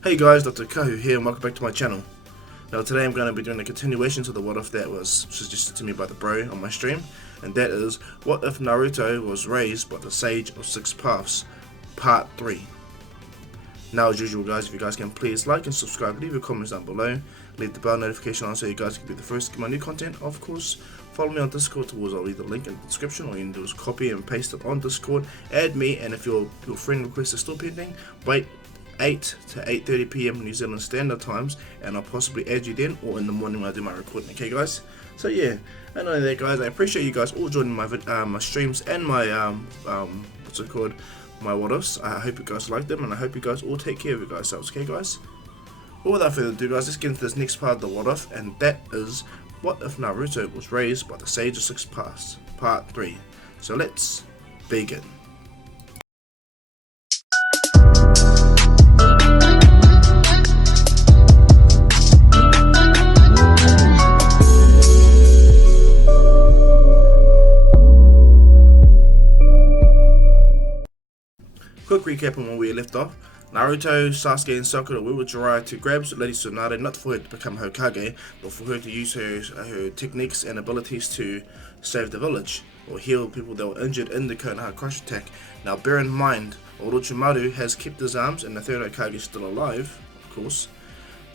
Hey guys, Dr. Kahu here and welcome back to my channel. Now today I'm going to be doing a continuation to the what if that was suggested to me by the bro on my stream, and that is, what if Naruto was raised by the Sage of Six Paths, part 3. Now as usual guys, if you guys can please like and subscribe, leave your comments down below, leave the bell notification on so you guys can be the first to get my new content. Of course, follow me on Discord towards, I'll leave the link in the description. All you can do is copy and paste it on Discord, add me, and if your friend request is still pending, wait 8 to 8:30 PM New Zealand Standard Times, and I'll possibly add you then, or in the morning when I do my recording. Okay, guys. So yeah, and on that, guys, I appreciate you guys all joining my my streams and my what's it called, my what ifs. I hope you guys like them, and I hope you guys all take care of yourselves. Okay, guys. Well, without further ado, guys, let's get into this next part of the what if, and that is, what if Naruto was raised by the Sage of Six Paths, part 3. So let's begin. Quick recap on where we left off. Naruto, Sasuke and Sakura were with Jiraiya to grab Lady Tsunade, not for her to become Hokage, but for her to use her techniques and abilities to save the village, or heal people that were injured in the Konoha crush attack. Now bear in mind, Orochimaru has kept his arms and the third Hokage is still alive, of course,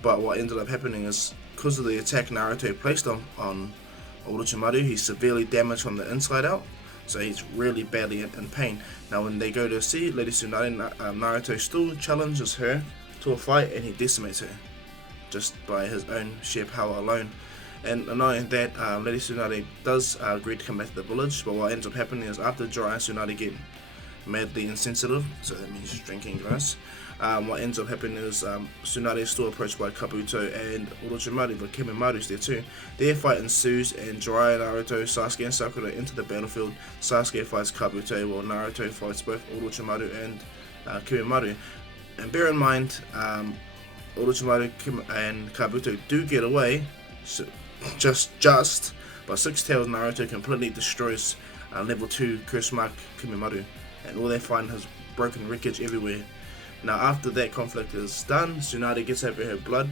but what ended up happening is, because of the attack Naruto placed on Orochimaru, he's severely damaged from the inside out. So he's really badly in pain. Now when they go to see Lady Tsunade, Naruto still challenges her to a fight and he decimates her just by his own sheer power alone. And knowing that, Lady Tsunade does agree to come back to the village, but what ends up happening is, after Jiraiya and Tsunade get madly insensitive, so that means drinking grass, what ends up happening is Tsunade is still approached by Kabuto and Orochimaru, but Kimimari's there too. Their fight ensues and Jiraiya, Naruto, Sasuke and Sakura enter the battlefield. Sasuke fights Kabuto while Naruto fights both Orochimaru and Kimimari. And bear in mind, Orochimaru and Kabuto do get away, so but Six Tails Naruto completely destroys level 2 curse mark Kimimari, and all they find is broken wreckage everywhere. Now after that conflict is done, Tsunade gets over her blood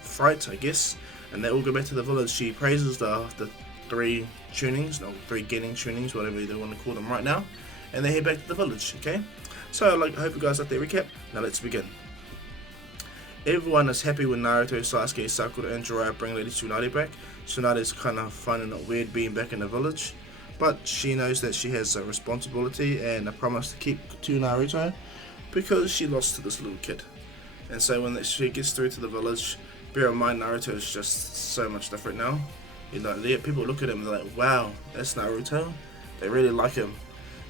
fright, I guess, and they all go back to the village. She praises the 3 tunings, no, 3 Genin tunings, whatever they want to call them right now, and they head back to the village, okay? So I hope you guys like that recap. Now let's begin. Everyone is happy when Naruto, Sasuke, Sakura and Jiraiya bring Lady Tsunade back. Tsunade is kind of finding it weird being back in the village, but she knows that she has a responsibility and a promise to keep to Naruto, because she lost to this little kid. And so when she gets through to the village, bear in mind Naruto is just so much different now. You know, people look at him and they're like, wow, that's Naruto. They really like him.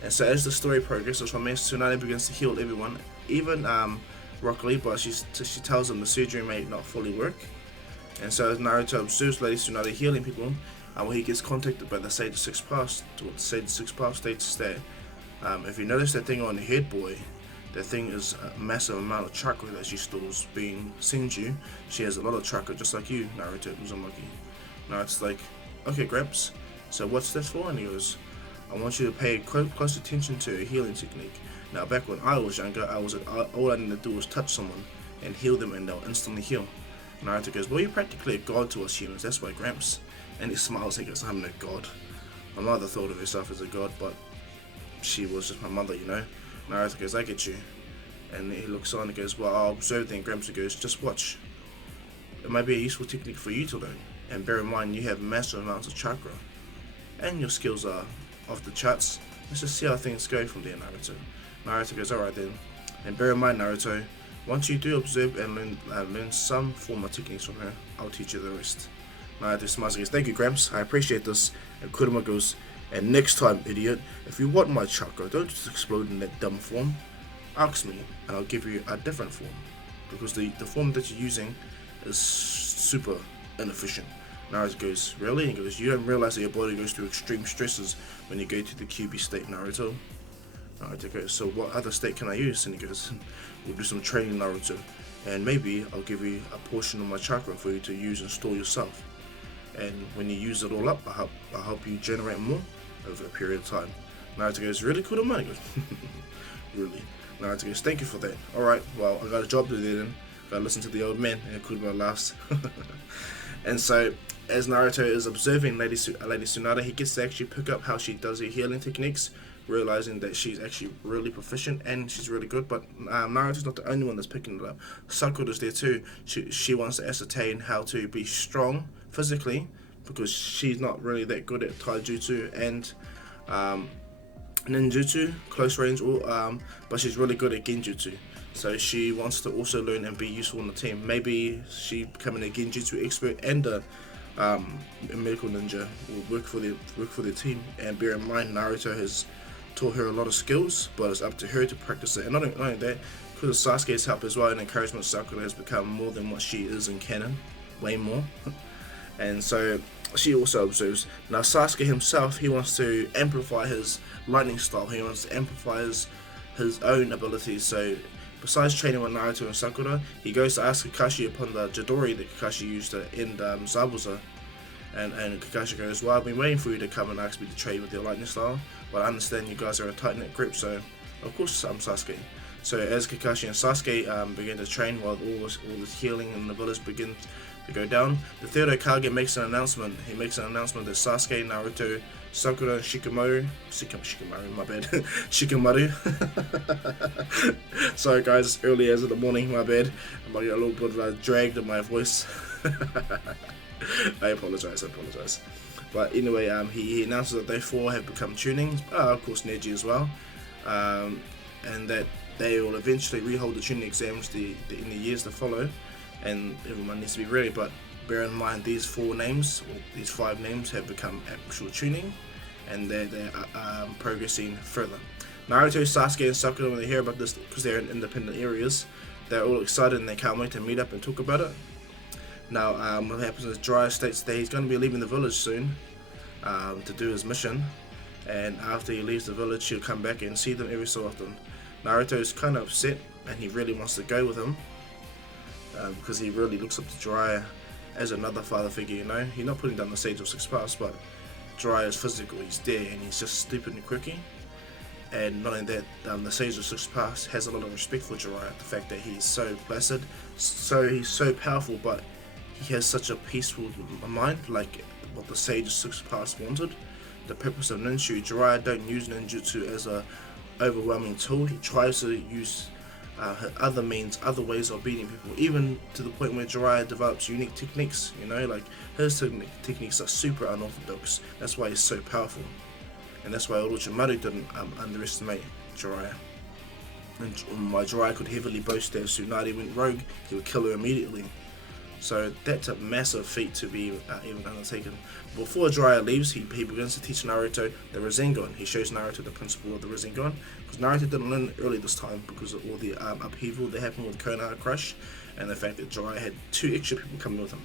And so as the story progresses from there, Tsunade begins to heal everyone, even Rock Lee, but she tells him the surgery may not fully work. And so as Naruto observes Lady Tsunade healing people, when he gets contacted by the Sage of Six Paths, the Sage of Six Paths states that if you notice that thing on the head, boy, that thing is a massive amount of chakra that she stores being sent you. She has a lot of chakra, just like you, Naruto Uzumaki. Now it's like, okay, Gramps, so what's this for? And he goes, I want you to pay close attention to a healing technique. Now back when I was younger, all I needed to do was touch someone and heal them, and they'll instantly heal. Naruto goes, well, you're practically a god to us humans, that's why, Gramps. And he smiles, he goes, I'm no god. My mother thought of herself as a god, but she was just my mother, you know. Naruto goes, I get you. And he looks on and goes, well, I'll observe then. Gramps goes, just watch. It might be a useful technique for you to learn. And bear in mind, you have massive amounts of chakra. And your skills are off the charts. Let's just see how things go from there, Naruto. Naruto goes, alright then. And bear in mind, Naruto, once you do observe and learn some form of techniques from her, I'll teach you the rest. Naruto smiles and goes, thank you, Gramps. I appreciate this. And Kurama goes, and next time, idiot, if you want my chakra, don't just explode in that dumb form. Ask me, and I'll give you a different form. Because the form that you're using is super inefficient. Naruto goes, really? And he goes, you don't realize that your body goes through extreme stresses when you go to the QB state, Naruto. Naruto goes, so what other state can I use? And he goes, we'll do some training, Naruto. And maybe I'll give you a portion of my chakra for you to use and store yourself. And when you use it all up, I'll help you generate more over a period of time. Naruto goes, really? Cool, man? He goes, really? Naruto goes, thank you for that. Alright, well, I got a job to do then. Gotta listen to the old man, and Kuruma laughs. And so, as Naruto is observing Lady Tsunade, he gets to actually pick up how she does her healing techniques, realizing that she's actually really proficient and she's really good. But Naruto's not the only one that's picking it up. Sakura's there too. She wants to ascertain how to be strong physically, because she's not really that good at taijutsu and ninjutsu, close range, but she's really good at genjutsu. So she wants to also learn and be useful in the team. Maybe she becoming a genjutsu expert and a medical ninja will work for the team. And bear in mind, Naruto has taught her a lot of skills, but it's up to her to practice it. And not only that, because of Sasuke's help as well and encouragement, Sakura has become more than what she is in canon, way more. And so she also observes. Now Sasuke himself, he wants to amplify his lightning style. He wants to amplify his own abilities. So besides training with Naruto and Sakura, he goes to ask Kakashi upon the Chidori that Kakashi used to end Zabuza. And Kakashi goes, well, I've been waiting for you to come and ask me to trade with your lightning style, but I understand you guys are a tight-knit group, so of course I'm Sasuke. So as Kakashi and Sasuke begin to train, while all this healing in the village begins to go down, the third Hokage makes an announcement. He makes an announcement that Sasuke, Naruto, Sakura, Shikamaru, my bad, Shikamaru. Sorry guys, it's early as in the morning, my bad. I might get a little bit of dragged in my voice. I apologize. But anyway, he announces that they four have become tunings, of course Neji as well, and that they will eventually rehold the tuning exams in the years to follow, and everyone needs to be ready. But bear in mind, these 4 names, or these 5 names, have become actual tuning, and they're progressing further. Naruto, Sasuke, and Sakura, when they hear about this, because they're in independent areas, they're all excited and they can't wait to meet up and talk about it. Now, what happens is Jiraiya states that he's going to be leaving the village soon to do his mission, and after he leaves the village, he'll come back and see them every so often. Naruto is kind of upset, and he really wants to go with him because he really looks up to Jiraiya as another father figure. You know, he's not putting down the Sage of Six Paths, but Jiraiya is physical. He's there, and he's just stupid and quirky. And not only that, the Sage of Six Paths has a lot of respect for Jiraiya. The fact that he's so placid, he's so powerful, but he has such a peaceful mind, like what the Sage of Six Paths wanted. The purpose of ninjutsu, Jiraiya don't use ninjutsu as a overwhelming tool. He tries to use other means, other ways of beating people, even to the point where Jiraiya develops unique techniques. You know, like his techniques are super unorthodox. That's why he's so powerful, and that's why Orochimaru didn't underestimate Jiraiya. And why Jiraiya could heavily boast that if Tsunade went rogue, he would kill her immediately. So that's a massive feat to be even undertaken. Before Jiraiya leaves, he begins to teach Naruto the Rasengan. He shows Naruto the principle of the Rasengan, because Naruto didn't learn it early this time because of all the upheaval that happened with Konoha Crush, and the fact that Jiraiya had 2 extra people coming with him,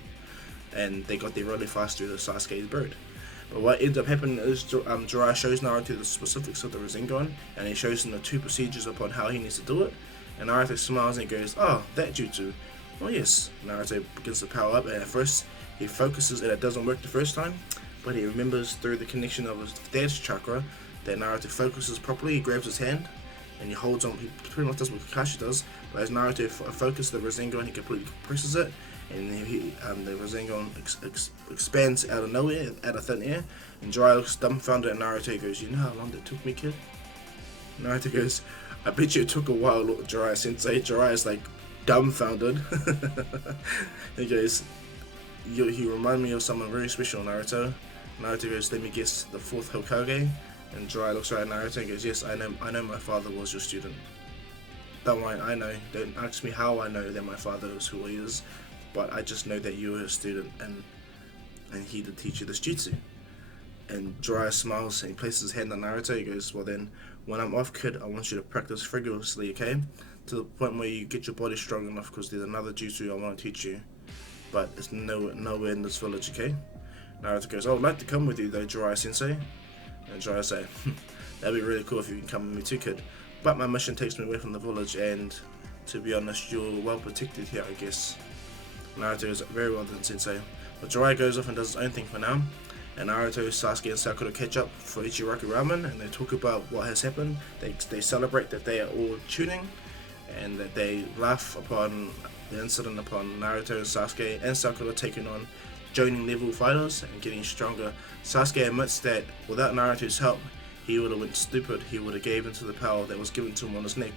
and they got there really fast through the Sasuke's bird. But what ends up happening is Jiraiya shows Naruto the specifics of the Rasengan, and he shows him the 2 procedures upon how he needs to do it, and Naruto smiles and goes, "Oh, that jutsu. Oh yes." Naruto begins to power up, and at first he focuses and it doesn't work the first time, but he remembers through the connection of his dad's chakra that Naruto focuses properly. He grabs his hand and he holds on. He pretty much does what Kakashi does, but as Naruto focuses the Rasengan, he completely compresses it, and the Rasengan expands out of nowhere, out of thin air, and Jiraiya looks dumbfounded at Naruto. Goes, "You know how long that took me, kid?" Naruto goes, "I bet you it took a while, Jiraiya Sensei." Jiraiya's like dumbfounded. He goes, "You remind me of someone very special, Naruto." Naruto goes, "Let me guess, the 4th Hokage?" And Jiraiya looks right at Naruto and goes, "Yes, I know my father was your student. Don't worry, I know. Don't ask me how I know that my father is who he is, but I just know that you were his student and he did teach you this jutsu." And Jiraiya smiles and he places his hand on Naruto. He goes, "Well then, when I'm off, kid, I want you to practice rigorously, okay? To the point where you get your body strong enough, because there's another jutsu I want to teach you, but it's nowhere in this village, okay?" Naruto goes, "I would like to come with you though, Jiraiya Sensei." And Jiraiya says, "That'd be really cool if you can come with me too, kid. But my mission takes me away from the village, and to be honest, you're well protected here, I guess." Naruto is very well done, Sensei. But Jiraiya goes off and does his own thing for now. And Naruto, Sasuke, and Sakura catch up for Ichiraki Ramen, and they talk about what has happened. They celebrate that they are all tuning, and that they laugh upon the incident upon Naruto and Sasuke and Sakura taking on joining level fighters and getting stronger. Sasuke admits that without Naruto's help, he would have went stupid. He would have gave into the power that was given to him on his neck.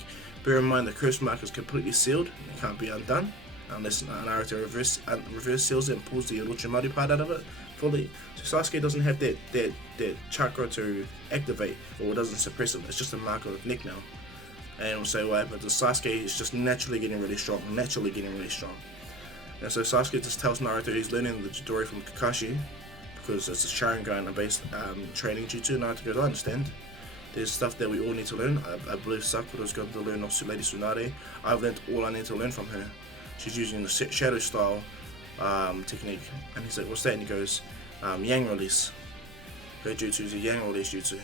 Bear in mind the curse mark is completely sealed. It can't be undone unless Naruto reverse seals it and pulls the Orochimaru part out of it fully. So Sasuke doesn't have that chakra to activate, or it doesn't suppress it. It's just a mark of neck now. And so what happens is Sasuke is just naturally getting really strong. And so Sasuke just tells Naruto he's learning the Chidori from Kakashi because it's a Sharingan based training jutsu. Naruto goes, I understand. There's stuff that we all need to learn. I believe Sakura's going to learn off Lady Tsunade. I've learned all I need to learn from her. She's using the shadow style technique. And he's like, what's that? And he goes, Yang release. Her jutsu is a Yang release jutsu.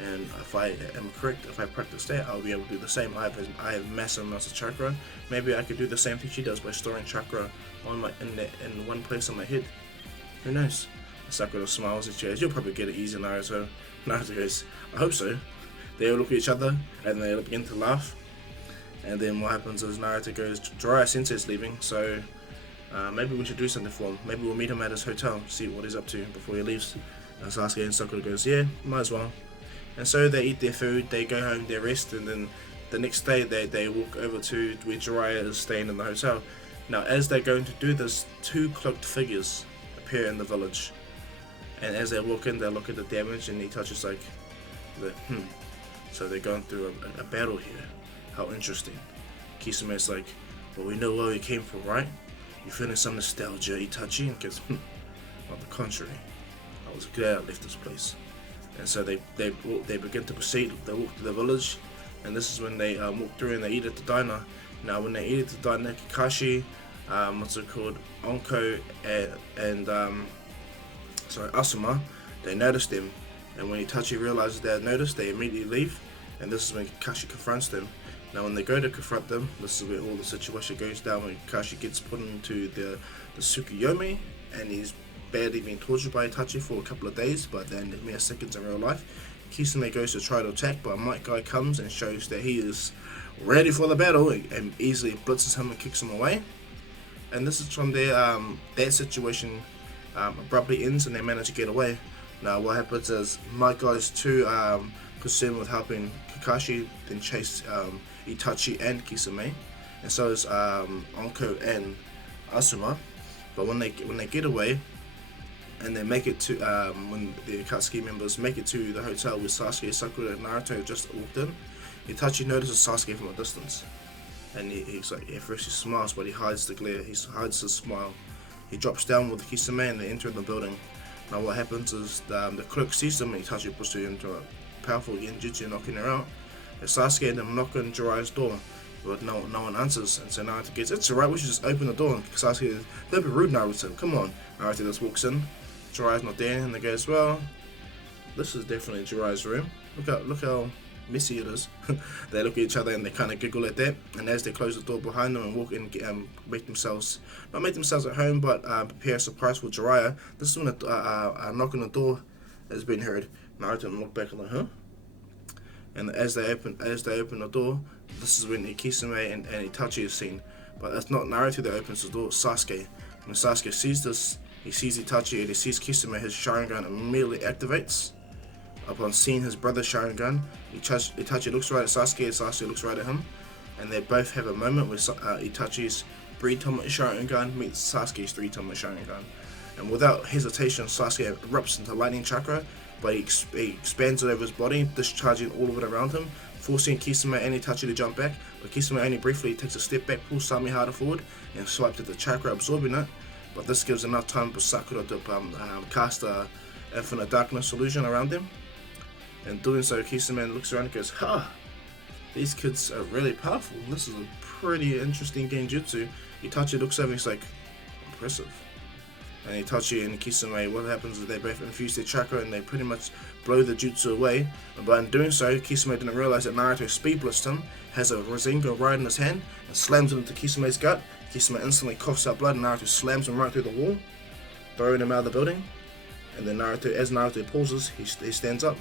And if I am correct, if I practice that, I'll be able to do the same. I have massive amounts of chakra. Maybe I could do the same thing she does by storing chakra on in one place on my head. Who knows? Sakura smiles and says, you'll probably get it easy, Naruto. Naruto goes, I hope so. They all look at each other and they begin to laugh. And then what happens is Naruto goes, Jiraiya Sensei's leaving, so maybe we should do something for him. Maybe we'll meet him at his hotel, see what he's up to before he leaves. And Sasuke and Sakura goes, yeah, might as well. And so they eat their food, they go home, they rest, and then the next day they walk over to where Jiraiya is staying in the hotel. Now as they're going to do this, two cloaked figures appear in the village. And as they walk in, they look at the damage, and Itachi's like, so they're going through a battle here. How interesting. Kisume's like, well, we know where we came from, right? You feeling some nostalgia, Itachi? And goes, on the contrary, I was glad I left this place. And so they begin to proceed. They walk to the village, and this is when they walk through and they eat at the diner. Now, when they eat at the diner, Kakashi, Onko, and Asuma, they notice them. And when Itachi realizes they're noticed, they immediately leave. And this is when Kakashi confronts them. Now, when they go to confront them, this is where all the situation goes down. When Kakashi gets put into the Tsukuyomi, and he's badly being tortured by Itachi for a couple of days, but then mere seconds in real life. Kisame goes to try to attack, but a Might Guy comes and shows that he is ready for the battle and easily blitzes him and kicks him away. And this is from there, that situation abruptly ends and they manage to get away. Now what happens is Might Guy is too concerned with helping Kakashi, then chase Itachi and Kisame, and so is Onko and Asuma. But when they get away, and they make it to, when the Akatsuki members make it to the hotel with Sasuke, Sakura, and Naruto just walked in, Itachi notices Sasuke from a distance. And he's like, at first he smiles, but he hides the glare, he hides his smile. He drops down with Kisame and they enter the building. Now what happens is the clerk sees them and Itachi puts her into a powerful genjutsu, knocking her out. And Sasuke and them knock on Jiraiya's door, but no one answers. And so Naruto gets, it's alright, we should just open the door. And Sasuke goes, don't be rude, Naruto, come on. Naruto just walks in. Jiraiya's not there, and they goes, well, this is definitely Jiraiya's room. Look how messy it is. They look at each other and they kind of giggle at that. And as they close the door behind them and walk in, make themselves at home, but prepare a surprise for Jiraiya. This is when a knock on the door has been heard. Naruto look back and like, huh? And as they open the door, this is when Kisame and Itachi is seen. But it's not Naruto that opens the door, it's Sasuke. When Sasuke sees this, he sees Itachi and he sees Kisame, his Sharingan immediately activates. Upon seeing his brother's Sharingan, Itachi looks right at Sasuke and Sasuke looks right at him. And they both have a moment where Itachi's 3-tomoe Sharingan meets Sasuke's 3-tomoe Sharingan. And without hesitation, Sasuke erupts into lightning chakra, but he expands it over his body, discharging all of it around him, forcing Kisame and Itachi to jump back. But Kisame only briefly takes a step back, pulls Samehada forward, and swipes at the chakra, absorbing it. But this gives enough time for Sakura to cast a infinite darkness illusion around them. And doing so, Kisame looks around and goes, ha! These kids are really powerful. This is a pretty interesting genjutsu. Itachi looks over and he's like, impressive. And Itachi and Kisame, what happens is they both infuse their chakra and they pretty much blow the jutsu away. But in doing so, Kisame didn't realize that Naruto speed blitzed him, has a Rasengan right in his hand, and slams it into Kisame's gut. Kisame instantly coughs out blood and Naruto slams him right through the wall, throwing him out of the building. And then Naruto, as Naruto pauses, he stands up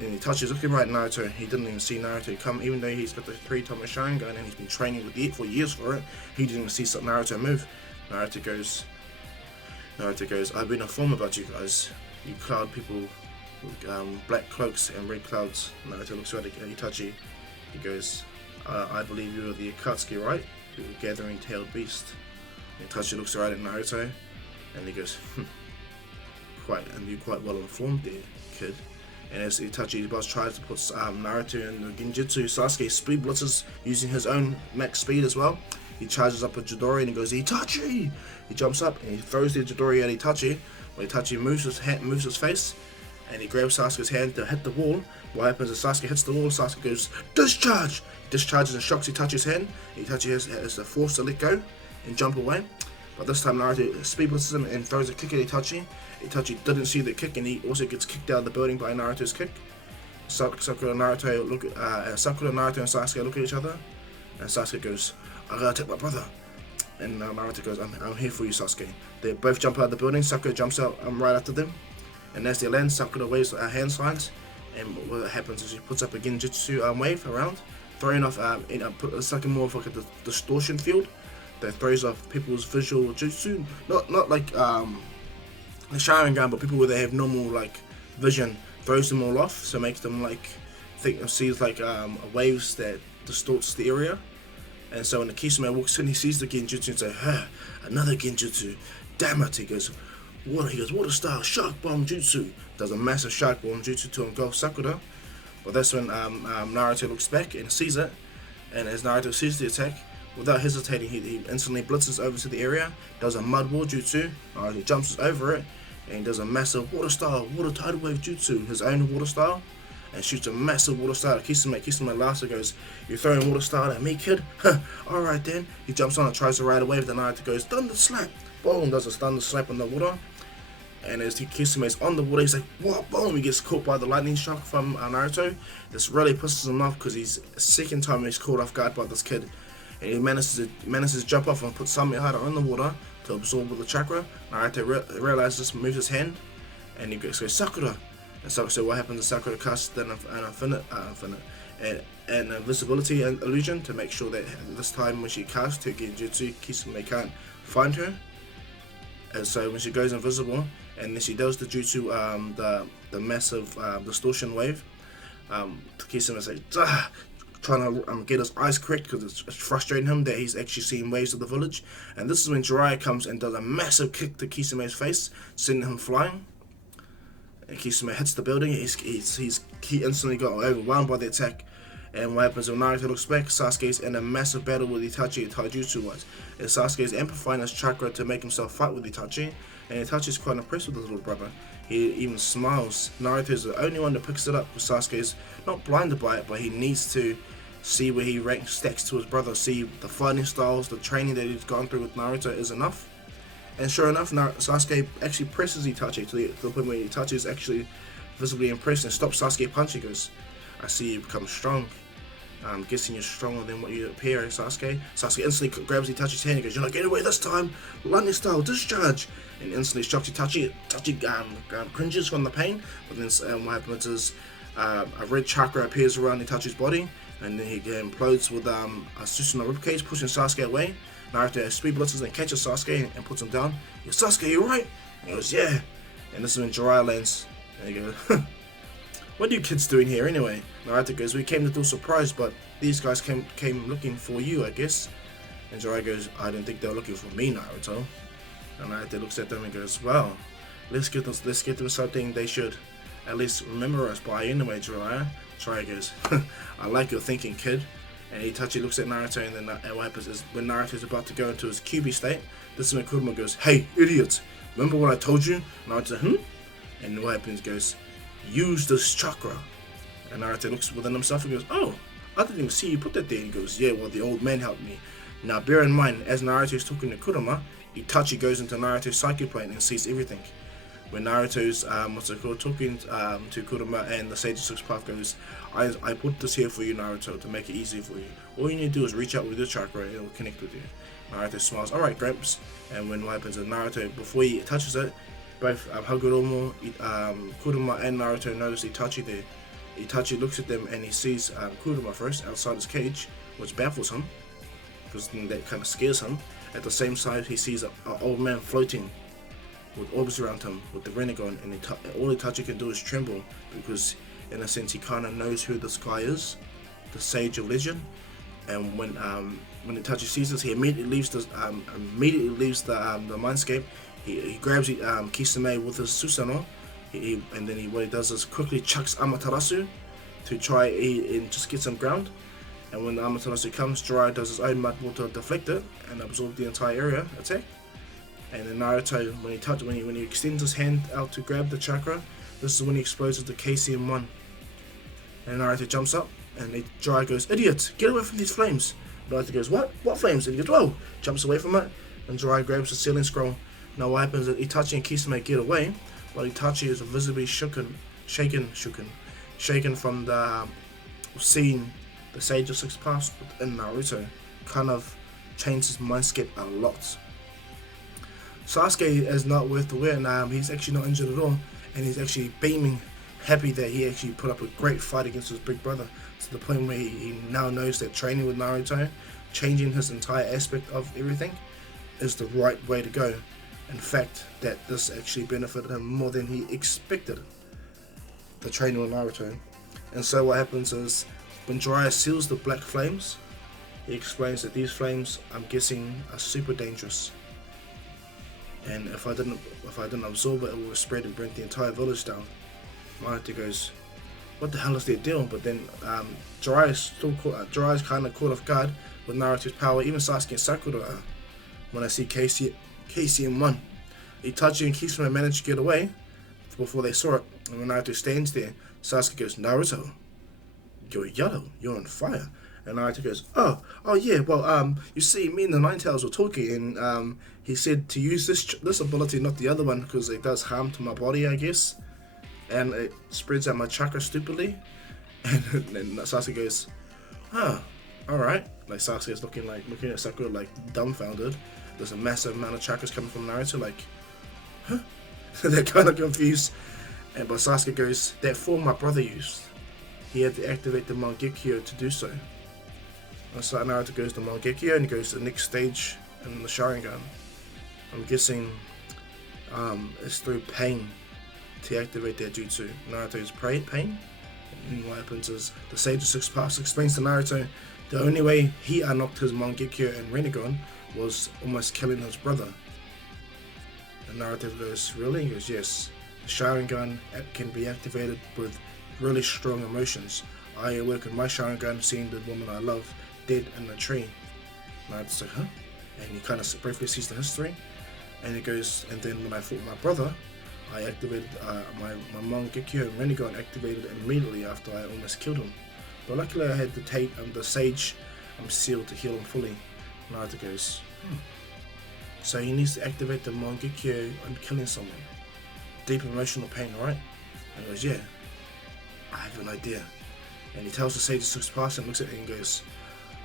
and Itachi's looking right at Naruto. He didn't even see Naruto come, even though he's got the 3-timer Sharingan and he's been training with it for years for it. He didn't even see Naruto move. Naruto goes, I've been informed about you guys. You cloud people with black cloaks and red clouds. Naruto looks right at Itachi. He goes, I believe you are the Akatsuki, right? The gathering tailed beast. And Itachi looks right at Naruto and he goes, you're quite well informed there, kid. And as Itachi tries to put Naruto in the Genjutsu, Sasuke speed blitzes using his own max speed as well. He charges up a Chidori and he goes, Itachi! He jumps up and he throws the Chidori at Itachi. When Itachi moves his face and he grabs Sasuke's hand to hit the wall. What happens is Sasuke hits the wall, Sasuke goes, discharge! He discharges and shocks Itachi's hand. Itachi has the force to let go and jump away. But this time Naruto speed blitzes him and throws a kick at Itachi. Itachi didn't see the kick and he also gets kicked out of the building by Naruto's kick. Sakura, Naruto and Sasuke look at each other and Sasuke goes, I gotta take my brother. And Naruto goes, I'm here for you, Sasuke. They both jump out of the building. Sakura jumps out right after them. And as they land, Sakura waves her hand signs. And what happens is she puts up a Genjutsu wave around, throwing off, it's like more of like a distortion field that throws off people's visual jutsu. Not like the Sharingan, but people where they have normal like vision, throws them all off, so makes them like sees like waves that distorts the area. And so when the Kisame walks in, he sees the Genjutsu and says, another Genjutsu, damn it. He goes, water style, shark bomb jutsu. Does a massive shark bomb jutsu to engulf Sakura. But that's when Naruto looks back and sees it. And as Naruto sees the attack, without hesitating, he instantly blitzes over to the area, does a mud wall jutsu, he jumps over it, and he does a massive water tidal wave jutsu, his own water style, and shoots a massive water style at Kisame. Kisame laughs and goes, you're throwing water style at me, kid? Alright then. He jumps on and tries to ride a wave, then Naruto goes, thunder slap! Boom, does a thunder slap in the water. And as Kisame's on the water, he's like, what? Boom! He gets caught by the lightning shock from Naruto. This really pisses him off because he's second time he's caught off guard by this kid. And he manages to jump off and put Samehara in the water to absorb with the chakra. Naruto realizes this, moves his hand, and he goes, Sakura! And so what happens is Sakura casts an invisibility illusion to make sure that this time when she casts her Genjutsu, Kisame can't find her. And so when she goes invisible, and then she does the jutsu, the massive distortion wave, Kisame is like, trying to get his eyes correct because it's frustrating him that he's actually seeing waves of the village. And this is when Jiraiya comes and does a massive kick to Kisame's face, sending him flying. And Kisame hits the building. He instantly got overwhelmed by the attack. And what happens when Naruto looks back, Sasuke's in a massive battle with Itachi and taijutsu-wise. And Sasuke's amplifying his chakra to make himself fight with Itachi. And Itachi's quite impressed with his little brother. He even smiles. Naruto's the only one that picks it up, because Sasuke's not blinded by it, but he needs to see where he stacks to his brother, see the fighting styles, the training that he's gone through with Naruto is enough. And sure enough, Sasuke actually presses Itachi to the point where Itachi is actually visibly impressed and stops Sasuke punching. He goes, I see you become strong. I'm guessing you're stronger than what you appear, Sasuke. Sasuke instantly grabs Itachi's hand and goes, you're not getting away this time. Lightning style, discharge. And instantly shocks Itachi. Itachi cringes from the pain. But then what happens is a red chakra appears around Itachi's body. And then he implodes with a Susanoo ribcage, pushing Sasuke away. Naruto speed blitzes and catches Sasuke and puts him down. He goes, Sasuke, you right? And he goes, yeah. And this is when Jiraiya lands. And he goes, what are you kids doing here anyway? Naruto goes, we came to do a surprise, but these guys came looking for you, I guess. And Jiraiya goes, I didn't think they were looking for me, Naruto. And Naruto looks at them and goes, well, let's get them something they should at least remember us by anyway, Jiraiya. Jiraiya goes, I like your thinking, kid. And Itachi looks at Naruto, and then what happens is when Naruto's about to go into his QB state, this is when Kurama goes, hey, idiots, remember what I told you? Naruto, And what happens goes, use this chakra. And Naruto looks within himself and goes, oh, I didn't even see you put that there. And he goes, yeah, well, the old man helped me. Now, bear in mind, as Naruto's talking to Kurama, Itachi goes into Naruto's psyche plane and sees everything. When Naruto's, talking to Kurama, and the Sage of Six Path goes, I put this here for you, Naruto, to make it easy for you. All you need to do is reach out with your chakra and it will connect with you. Naruto smiles, alright, Gramps. And when what happens is Naruto, before he touches it, both Hagoromo, Kuruma and Naruto notice Itachi there. Itachi looks at them and he sees Kuruma first outside his cage, which baffles him, because that kind of scares him. At the same side, he sees an old man floating with orbs around him with the Rinnegan, and all Itachi can do is tremble, because in a sense he kind of knows who this guy is, the Sage of Legend. And when Itachi sees this, he immediately leaves the mindscape. He grabs Kisame with his Susanoo, and then what he does is quickly chucks Amaterasu to try and just get some ground. And when the Amaterasu comes, Jiraiya does his own mud water, deflect it and absorb the entire area attack. And then Naruto, when he extends his hand out to grab the chakra, this is when he explodes the KCM1. And Naruto jumps up, and Jiraiya goes, "Idiot! Get away from these flames!" Naruto goes, "What? What flames?" And he goes, "Whoa!" Jumps away from it, and Jiraiya grabs the sealing scroll. Now what happens is Itachi and Kisame get away, while Itachi is visibly shaken from the seeing the Sage of Six Paths within Naruto. Kind of changed his mindscape a lot. Sasuke is not worth the wear, and he's actually not injured at all, and he's actually beaming, happy that he actually put up a great fight against his big brother, to the point where he now knows that training with Naruto, changing his entire aspect of everything, is the right way to go. In fact, that this actually benefited him more than he expected, the training with Naruto. And so what happens is, when Jiraiya seals the black flames, he explains that these flames, I'm guessing, are super dangerous. And if I didn't absorb it, it would spread and burn the entire village down. Naruto goes, "What the hell is their deal?" But then Jiraiya's kind of caught off guard with Naruto's power. Even Sasuke and Sakura are. When I see KCM1, Itachi and Kisame managed to get away before they saw it. And when Naruto stands there, Sasuke goes, "Naruto, you're yellow, you're on fire." And Naruto goes, oh yeah, well, you see, me and the Nine Tails were talking, and he said to use this ability, not the other one, because it does harm to my body, I guess, and it spreads out my chakra stupidly. And then Sasuke goes, "Oh, alright." Like, Sasuke is looking at Sakura like dumbfounded. There's a massive amount of chakras coming from Naruto, like, huh? They're kind of confused. But Sasuke goes, "That form my brother used. He had to activate the Mangekyo to do so." And so Naruto goes to Mangekyo, and he goes to the next stage in the Sharingan. I'm guessing it's through pain to activate that jutsu. Naruto's pain. And what happens is, the Sage of Six Paths explains to Naruto the only way he unlocked his Mangekyo and Rinnegan was almost killing his brother. And Naruto goes, "Really?" He goes, "Yes. The Sharingan can be activated with really strong emotions. I awoke in my Sharingan seeing the woman I love dead in a tree." Naruto's like, "Huh?" And he kind of briefly sees the history, and he goes, "And then when I fought my brother, I activated my Mangekyo and Rinnegan activated immediately after I almost killed him. But luckily I had the Sage seal to heal him fully." Naruto goes, "So he needs to activate the Mangekyo on killing someone. Deep emotional pain, right?" And he goes, "Yeah, I have an idea." And he tells the Sage of Six Paths and looks at it and goes,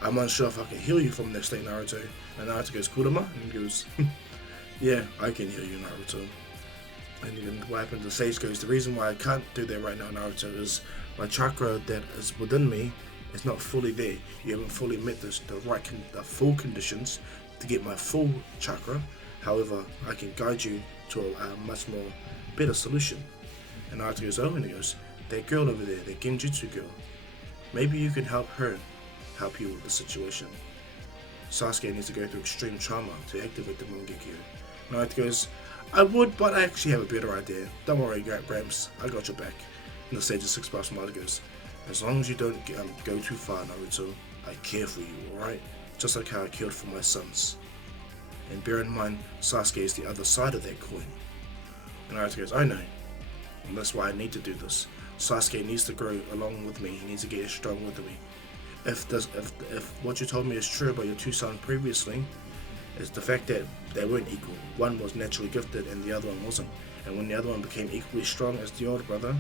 "I'm unsure if I can heal you from that state, Naruto." And Naruto goes, "Kurama?" And he goes, "Yeah, I can heal you, Naruto." And then what happens, the Sage goes, "The reason why I can't do that right now, Naruto, is my chakra that is within me is not fully there. You haven't fully met the full conditions to get my full chakra. However, I can guide you to a much more better solution." And Naruto goes, "Oh," and he goes, "That girl over there, that Genjutsu girl, maybe you can help you with the situation. Sasuke needs to go through extreme trauma to activate the Mangekyo." Naruto goes, "I would, but I actually have a better idea. Don't worry, Gramps, I got your back." And the Sage of Six Paths Naruto goes, "As long as you don't go too far, Naruto, I care for you, alright? Just like how I cared for my sons. And bear in mind, Sasuke is the other side of that coin." And Naruto goes, "I know, and that's why I need to do this. Sasuke needs to grow along with me. He needs to get as strong with me. If what you told me is true about your two sons previously, is the fact that they weren't equal. One was naturally gifted and the other one wasn't. And when the other one became equally strong as the older brother,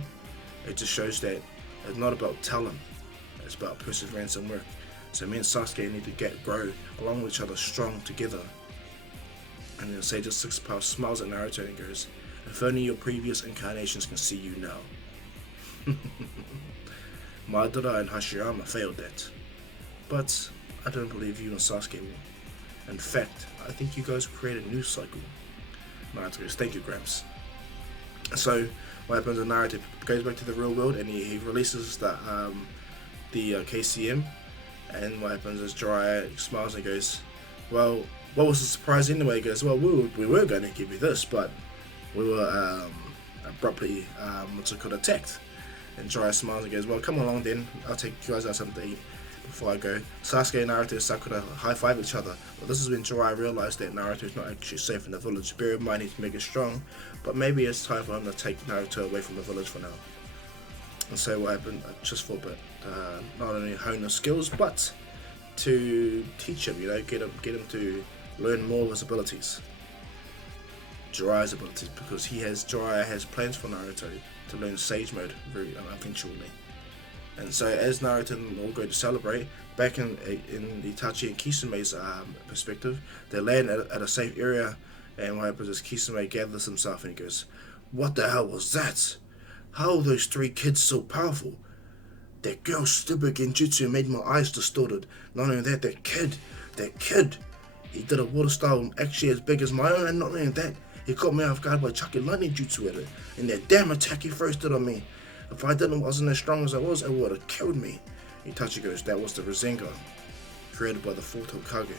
it just shows that it's not about talent, it's about perseverance and work. So me and Sasuke need to grow along with each other, strong together." And then Sage of Six Paths smiles at Naruto and goes, If only your previous incarnations can see you now. Madara and Hashirama failed that. But I don't believe you and Sasuke will. In fact, I think you guys will create a new cycle. Naruto goes, thank you, Gramps. So what happens is Naruto goes back to the real world and he releases the KCM, and what happens is Jiraiya smiles and goes, well, what was the surprise anyway? He goes, well, we were going to give you this, but we were abruptly attacked. And Jiraiya smiles and goes, well, come along then, I'll take you guys out something to eat before I go. Sasuke and Naruto and Sakura high-five each other. But this is when Jiraiya realized that Naruto is not actually safe in the village. Bear in mind, he's mega strong, but maybe it's time for him to take Naruto away from the village for now. And so what happened, just for a bit, not only hone his skills, but to teach him, get him to learn more of his abilities. Jiraiya's abilities, because Jiraiya has plans for Naruto to learn Sage Mode very eventually. And so as Naruto and all go to celebrate, back in Itachi and Kisume's perspective, they land at a safe area, and what happens is Kisame gathers himself and he goes, what the hell was that? How are those three kids so powerful? That girl's stupid genjutsu made my eyes distorted. Not only that, that kid, he did a water style actually as big as my own, and not only that, he caught me off guard by chucking lightning jutsu at it. And that damn attack he first did on me. If I wasn't as strong as I was, it would have killed me. Itachi goes, that was the Rasengan, created by the fourth Hokage.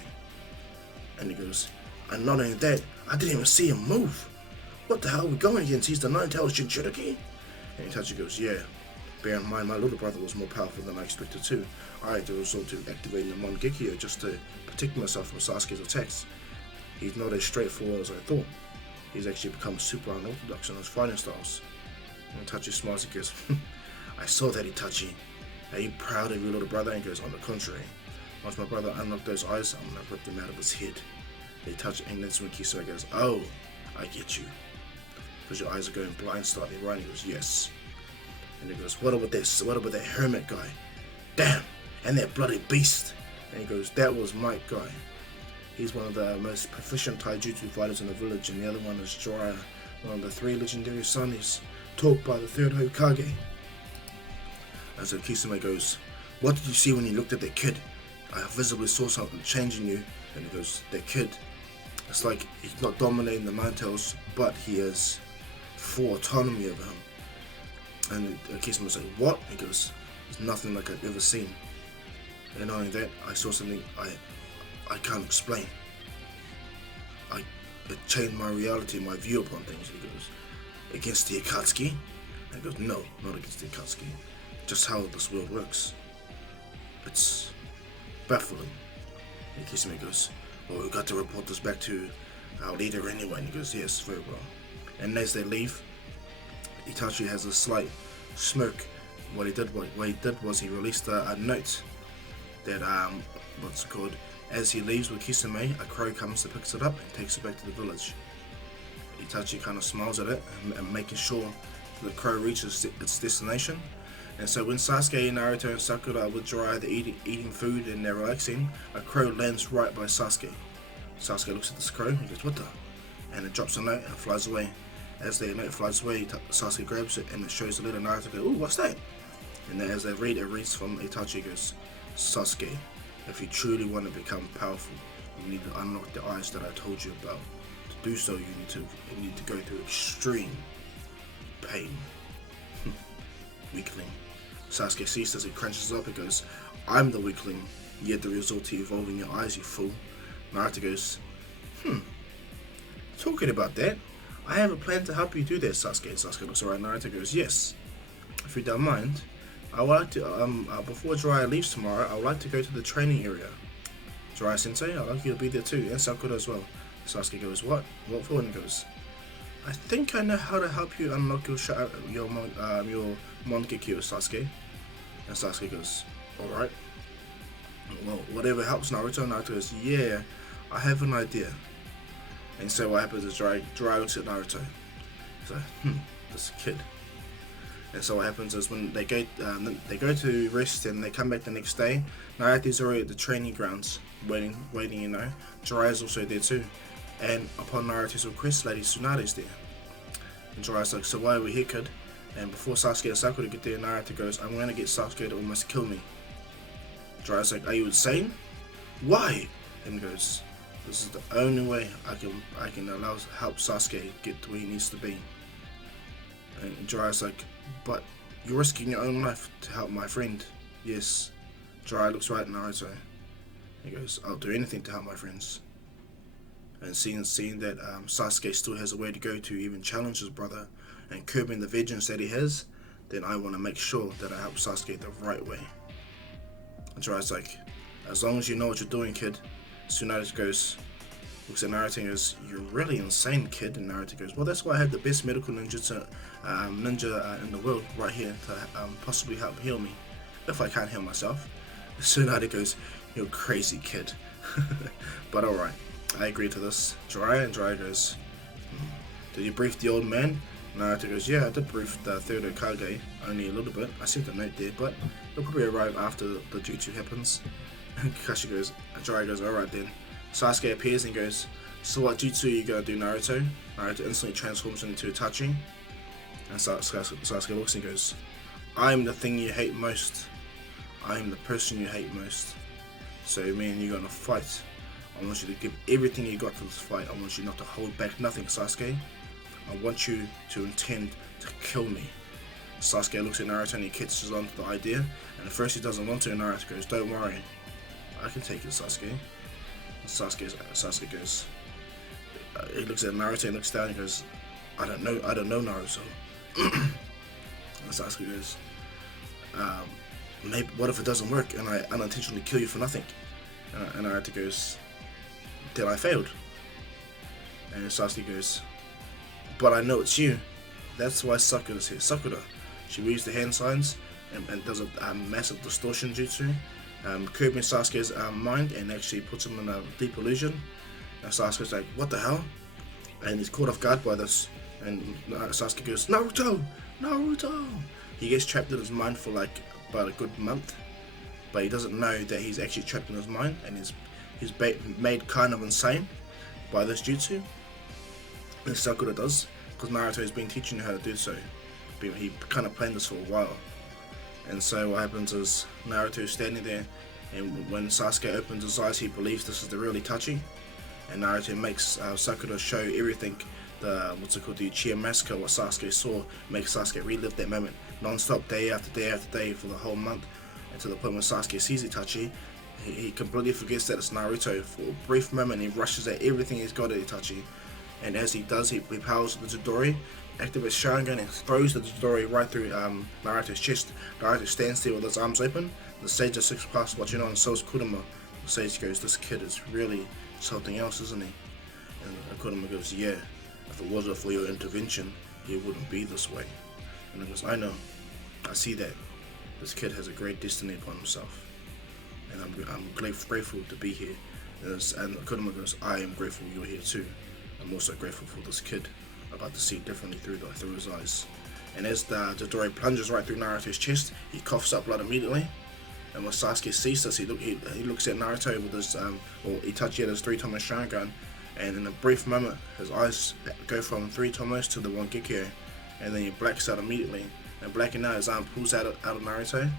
And he goes, and not only that, I didn't even see him move. What the hell are we going against? He's the Nine-Tailed Jinchuriki? And Itachi goes, yeah. Bear in mind, my little brother was more powerful than I expected too. I had to resort to activating the Mangekyo just to protect myself from Sasuke's attacks. He's not as straightforward as I thought. He's actually become super unorthodox in his fighting styles. And Itachi smiles and goes, I saw that, Itachi. Are you proud of your little brother? And he goes, on the contrary. Once my brother unlocked those eyes, I'm gonna rip them out of his head. Itachi, and that's when Kisame goes, oh, I get you. Because your eyes are going blind, starting right. He goes, yes. And he goes, what about that hermit guy? Damn, and that bloody beast. And he goes, that was my guy. He's one of the most proficient taijutsu fighters in the village, and the other one is Jiraiya, one of the three legendary Sanis, taught by the third Hokage. And so Kisame goes, what did you see when you looked at that kid? I visibly saw something changing you. And he goes, that kid, it's like he's not dominating the Nine-Tails, but he has full autonomy over him. And Kisame was like, what? He goes, it's nothing like I've ever seen. And not only that, I saw something I can't explain. It changed my reality, my view upon things. He goes, against the Akatsuki? And he goes, no, not against the Akatsuki. Just how this world works. It's baffling. And Kisame goes, well, we got to report this back to our leader anyway. And he goes, yes, very well. And as they leave, Itachi has a slight smirk. What he did was he released a note that what's it called? As he leaves with Kisame, a crow comes and picks it up and takes it back to the village. Itachi kind of smiles at it and making sure the crow reaches its destination. And so when Sasuke, Naruto, and Sakura are with Jiraiya, they're eating food and they're relaxing, a crow lands right by Sasuke. Sasuke looks at this crow and goes, what the? And it drops a note and flies away. As the note flies away, Sasuke grabs it and it shows the little Naruto go, ooh, what's that? And then as they read, it reads from Itachi, goes, Sasuke, if you truly want to become powerful, you need to unlock the eyes that I told you about. To do so, you need to go through extreme pain. Weakling. Sasuke sees as he crunches up and goes, I'm the weakling, yet the result to evolving your eyes, you fool. Naruto goes, talking about that, I have a plan to help you do that, Sasuke. And Sasuke looks around. Naruto goes, yes. If you don't mind, I would like to, before Jiraiya leaves tomorrow, I would like to go to the training area. Jiraiya Sensei, I'd like you to be there too, and Sakura as well. Sasuke goes, what? What for? And he goes, I think I know how to help you unlock your Mangekyo, Sasuke. And Sasuke goes, alright. Well, whatever helps Naruto. Naruto goes, yeah, I have an idea. And so what happens is Jiraiya looks at Naruto. He's like, this kid. And so what happens is when they go to rest and they come back the next day, Naruto's already at the training grounds, waiting, you know. Jiraiya's also there too. And upon Naruto's request, Lady Tsunade's there. And Jiraiya's like, so why are we here, kid? And before Sasuke and Sakura get there, Naruto goes, I'm gonna get Sasuke to almost kill me. Jiraiya's like, are you insane? Why? And goes, this is the only way I can help Sasuke get to where he needs to be. And Jiraiya's like, but you're risking your own life to help my friend. Yes. Jiraiya looks right at Naruto. He goes, I'll do anything to help my friends. And seeing that Sasuke still has a way to go to even challenge his brother and curbing the vengeance that he has, then I want to make sure that I help Sasuke the right way. And Jiraiya's like, as long as you know what you're doing, kid. Tsunade goes, looks at Naruto and goes, you're really insane, kid. And Naruto goes, well, that's why I have the best medical ninja in the world right here to possibly help heal me, if I can't heal myself. Tsunade goes, you're crazy, kid. But alright, I agree to this. Jiraiya, and Jiraiya goes, did you brief the old man? Naruto goes, yeah, I did brief the third Hokage, only a little bit. I sent a note there, but he'll probably arrive after the jutsu happens. And Jiraiya goes, alright then. Sasuke appears and goes, so what jutsu are you gonna do, Naruto? Naruto instantly transforms into Itachi. And Sasuke looks and goes, I am the thing you hate most. I am the person you hate most. So me and you are gonna fight. I want you to give everything you got to this fight. I want you not to hold back nothing, Sasuke. I want you to intend to kill me. Sasuke looks at Naruto and he catches on to the idea. And at first he doesn't want to, and Naruto goes, don't worry. I can take it, Sasuke. And Sasuke goes, he looks at Naruto and looks down and goes, I don't know Naruto. And Sasuke goes, maybe, what if it doesn't work and I unintentionally kill you for nothing? And Naruto goes, then I failed. And Sasuke goes, but I know it's you. That's why Sakura's here. Sakura, she reads the hand signs and does a massive distortion jutsu, curbing Sasuke's mind and actually puts him in a deep illusion. And Sasuke's like, what the hell? And he's caught off guard by this. And Sasuke goes, Naruto! Naruto! He gets trapped in his mind for like about a good month, but he doesn't know that he's actually trapped in his mind, and he's made kind of insane by this jutsu. And Sakura does, because Naruto has been teaching her how to do so. He kind of planned this for a while. And so what happens is Naruto is standing there, and when Sasuke opens his eyes, he believes this is the real Itachi. And Naruto makes Sakura show everything, the Uchiha massacre, what Sasuke saw, makes Sasuke relive that moment non-stop, day after day after day for the whole month, and to the point when Sasuke sees Itachi, he completely forgets that it's Naruto. For a brief moment, he rushes at everything he's got at Itachi, and as he does, he powers the Chidori, activates Sharingan, and throws the Chidori right through Naruto's chest. Naruto stands there with his arms open. The sage of 6 Paths watching on, and so is Kurama. The sage goes, this kid is really something else, isn't he? And Kurama goes, yeah, if it wasn't for your intervention, he wouldn't be this way. And he goes, I know, I see that. This kid has a great destiny upon himself, and I'm grateful to be here. And Kurama goes, I am grateful you're here too. I'm also grateful for this kid. I'm about to see differently through his eyes. And as the Chidori plunges right through Naruto's chest, he coughs up blood immediately. And when Sasuke sees this, he looks at Naruto with his, or Itachi at his 3 Tomos Sharingan, and in a brief moment, his eyes go from 3 Tomos to the 1 Gekyo, and then he blacks out immediately. And blacking out, his arm pulls out of Naruto,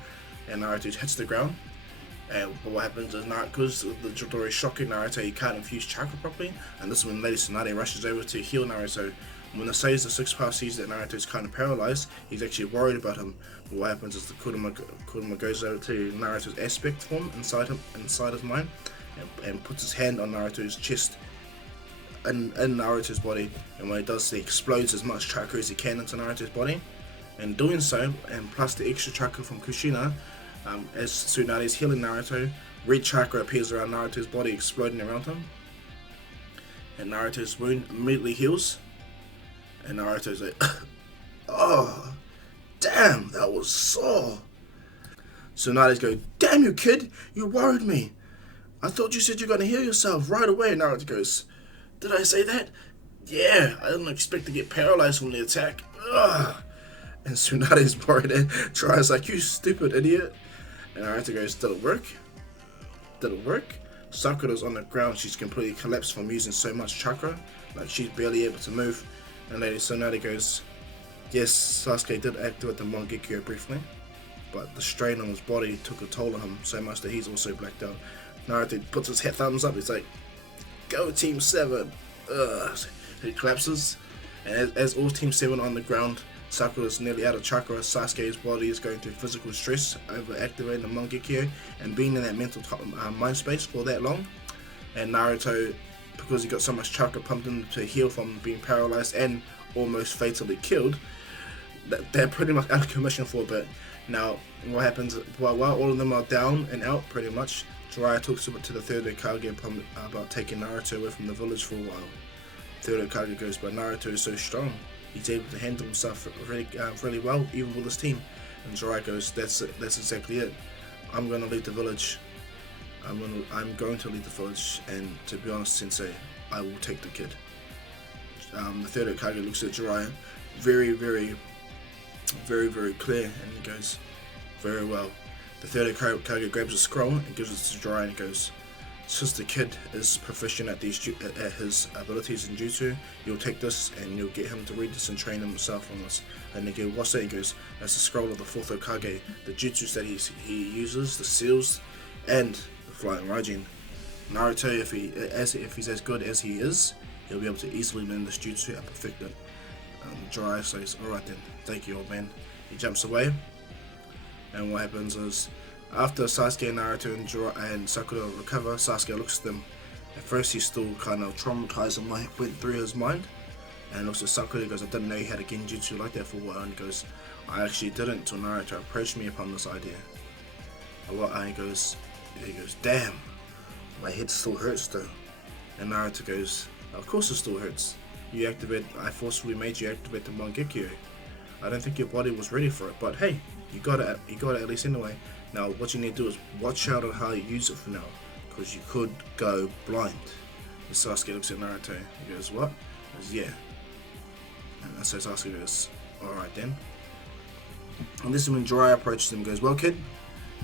and Naruto hits the ground. And what happens is, because the Chidori is shocking Naruto, he can't infuse chakra properly, and this is when Lady Tsunade rushes over to heal Naruto. When the Sage of 6 Paths sees that Naruto is kind of paralyzed, he's actually worried about him. But what happens is the Kurama goes over to Naruto's aspect form inside his mind, and puts his hand on Naruto's chest in Naruto's body. And when he does, he explodes as much chakra as he can into Naruto's body. And doing so, and plus the extra chakra from Kushina, as Tsunade is healing Naruto, red chakra appears around Naruto's body, exploding around him. And Naruto's wound immediately heals. And Naruto's like, oh, damn, that was sore. Tsunade's go, damn you kid, you worried me. I thought you said you're going to heal yourself right away. And Naruto goes, did I say that? Yeah, I didn't expect to get paralyzed from the attack. Ugh. And Tsunade's worried and tries like, you stupid idiot. And Naruto goes, did it work? Did it work? Sakura's on the ground. She's completely collapsed from using so much chakra. Like, she's barely able to move. And Lady Tsunade goes, yes, Sasuke did activate the Mangekyo briefly, but the strain on his body took a toll on him so much that he's also blacked out. Naruto puts his head thumbs up, he's like, go Team 7! He collapses, and as all Team 7 on the ground, Sakura is nearly out of chakra. Sasuke's body is going through physical stress over activating the Mangekyo and being in that mental mind space for that long. And Naruto, because he got so much chakra pumped in to heal from being paralyzed and almost fatally killed, they're pretty much out of commission for a bit. Now, what happens while all of them are down and out, pretty much, Jiraiya talks to the third Hokage about taking Naruto away from the village for a while. Third Hokage goes, but Naruto is so strong, he's able to handle himself really well, even with his team. And Jiraiya goes, that's exactly it. I'm going to leave the village. I'm going to leave the village, and to be honest, Sensei, I will take the kid. The third Hokage looks at Jiraiya, very, very, very, very clear, and he goes, very well. The third Hokage grabs a scroll and gives it to Jiraiya and goes, since the kid is proficient at his abilities in jutsu, you'll take this and you'll get him to read this and train himself on this. And they go, what's that? He goes, that's the scroll of the fourth Hokage, the jutsus that he uses, the seals, and the flying Raijin. Naruto, if he's as good as he is, he'll be able to easily learn this jutsu and perfect it. Jiraiya says, alright then, thank you old man. He jumps away, and what happens is, after Sasuke, Naruto and Sakura recover, Sasuke looks at them. At first he's still kind of traumatized and what went through his mind. And looks at Sakura and goes, I didn't know you had a genjutsu like that for a while. And he goes, I actually didn't until Naruto approached me upon this idea. And he goes, damn, my head still hurts though. And Naruto goes, of course it still hurts. I forcefully made you activate the Mangekyo. I don't think your body was ready for it, but hey, you got it at least anyway. Now what you need to do is watch out on how you use it for now, because you could go blind. And Sasuke looks at Naruto, he goes, what? He goes, yeah. And so Sasuke goes, alright then. And this is when Jiraiya approaches him and goes, well kid,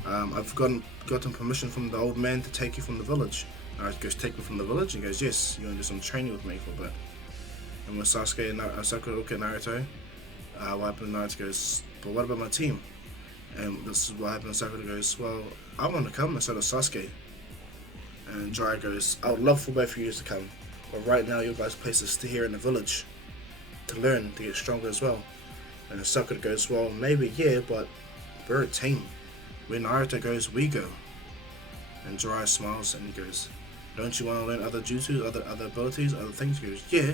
I've gotten permission from the old man to take you from the village. Naruto goes, take me from the village? He goes, yes, you're going to do some training with me for a bit. And when Sasuke and Sakura look at Naruto, what happened? Naruto goes, but what about my team? And this is what happened. Sakura goes, well, I want to come instead of Sasuke. And Jiraiya goes, I would love for both of you to come, but right now your guys' place is here in the village to learn, to get stronger as well. And Sakura goes, well, maybe yeah, but we're a team. When Naruto goes, we go. And Jiraiya smiles and he goes, don't you want to learn other jutsu, other abilities, other things? He goes, yeah,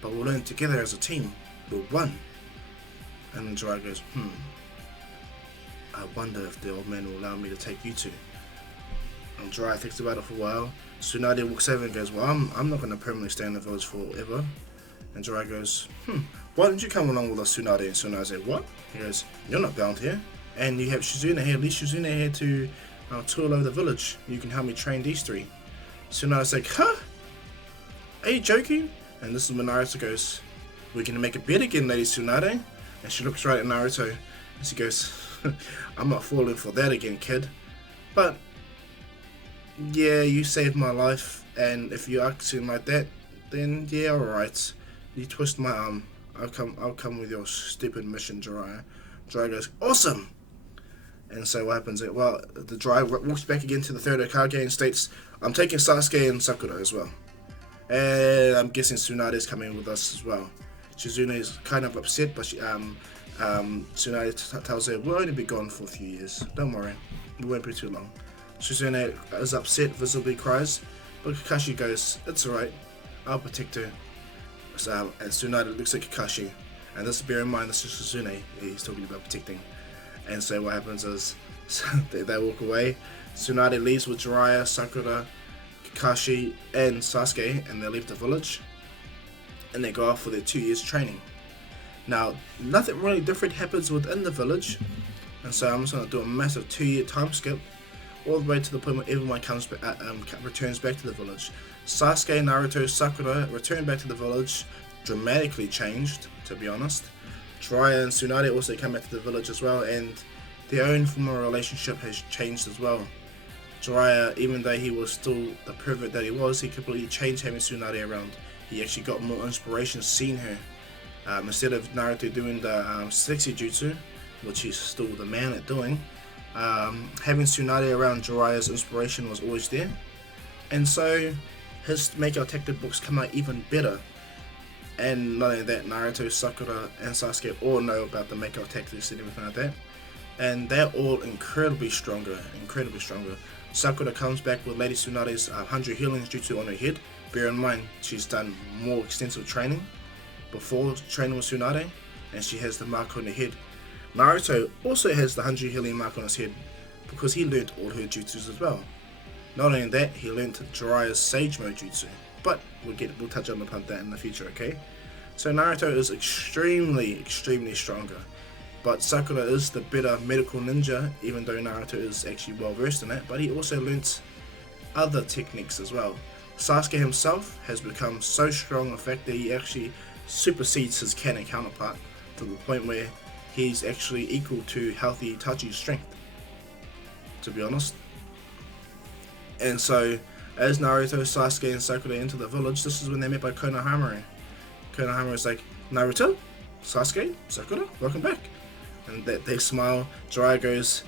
but we'll learn together as a team. We're one. And then Jiraiya goes, I wonder if the old man will allow me to take you two. And Jiraiya thinks about it for a while. Tsunade walks over and goes, well, I'm not going to permanently stay in the village forever. And Jiraiya goes, why don't you come along with us, Tsunade? And Tsunade says, what? He goes, you're not bound here. And you have Shizune here, at least Shizune here to tour over the village. You can help me train these three. Tsunade's like, huh? Are you joking? And this is when Naruto goes, we're going to make it better again, Lady Tsunade. And she looks right at Naruto and she goes, I'm not falling for that again, kid. But yeah, you saved my life, and if you're acting like that, then yeah, alright. You twist my arm, I'll come with your stupid mission, Jiraiya. Jiraiya goes, awesome! And so what happens? Well, the Jiraiya walks back again to the third Hokage and states, I'm taking Sasuke and Sakura as well. And I'm guessing Tsunade is coming with us as well. Shizune is kind of upset, but Tsunade tells her, we'll only be gone for a few years. Don't worry, it won't be too long. Shizune is upset, visibly cries, but Kakashi goes, it's alright, I'll protect her. So, and Tsunade looks at Kakashi, and this, bear in mind, this is Shizune he's talking about protecting. And so what happens is, they walk away. Tsunade leaves with Jiraiya, Sakura, Kakashi, and Sasuke, and they leave the village. And they go off for their 2 years training. Now, nothing really different happens within the village, and so I'm just going to do a massive 2-year time skip, all the way to the point where everyone returns back to the village. Sasuke, Naruto, Sakura return back to the village, dramatically changed, to be honest. Jiraiya and Tsunade also come back to the village as well, and their own form of relationship has changed as well. Jiraiya, even though he was still the pervert that he was, he completely changed having Tsunade around. He actually got more inspiration seeing her. Instead of Naruto doing the sexy jutsu, which he's still the man at doing, having Tsunade around Jiraiya's inspiration was always there. And so his makeout tactic books come out even better. And not only that, Naruto, Sakura, and Sasuke all know about the makeout tactics and everything like that. And they're all incredibly stronger. Sakura comes back with Lady Tsunade's 100 healing jutsu on her head. Bear in mind, she's done more extensive training before training with Tsunade, and she has the mark on her head. Naruto also has the 100 healing mark on his head because he learnt all her jutsus as well. Not only that, he learnt Jiraiya's Sage Mode jutsu, but we'll touch upon that in the future, okay? So Naruto is extremely stronger, but Sakura is the better medical ninja, even though Naruto is actually well versed in that, but he also learnt other techniques as well. Sasuke himself has become so strong in fact that he actually supersedes his canon counterpart to the point where he's actually equal to healthy Itachi's strength, to be honest. And so, as Naruto, Sasuke, and Sakura enter the village, this is when they're met by Konohamaru. Konohamaru is like, Naruto, Sasuke, Sakura, welcome back. And they smile. Jiraiya goes,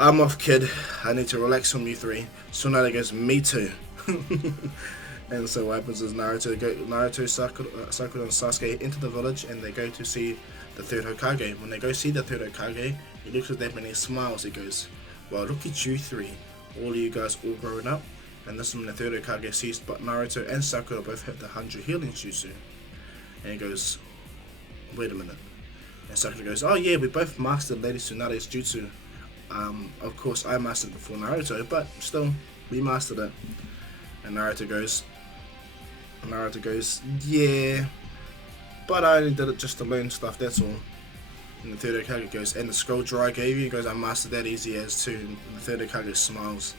I'm off, kid. I need to relax from you three. Tsunade goes, me too. And so what happens is Naruto, Sakura, and Sasuke enter the village, and they go to see the third Hokage. When they go see the third Hokage, he looks at them and he smiles. He goes, well, look at you three. All of you guys all grown up. And this is when the third Hokage sees but Naruto and Sakura both have the 100 healing jutsu. And he goes, wait a minute. And Sakura goes, oh yeah, we both mastered Lady Tsunade's jutsu. Of course I mastered before Naruto, but still, we mastered it. And Naruto goes, yeah, but I only did it just to learn stuff, that's all. And the third Hokage goes, and the scroll Jiraiya gave you? He goes, I mastered that easy as too. And the third Hokage smiles.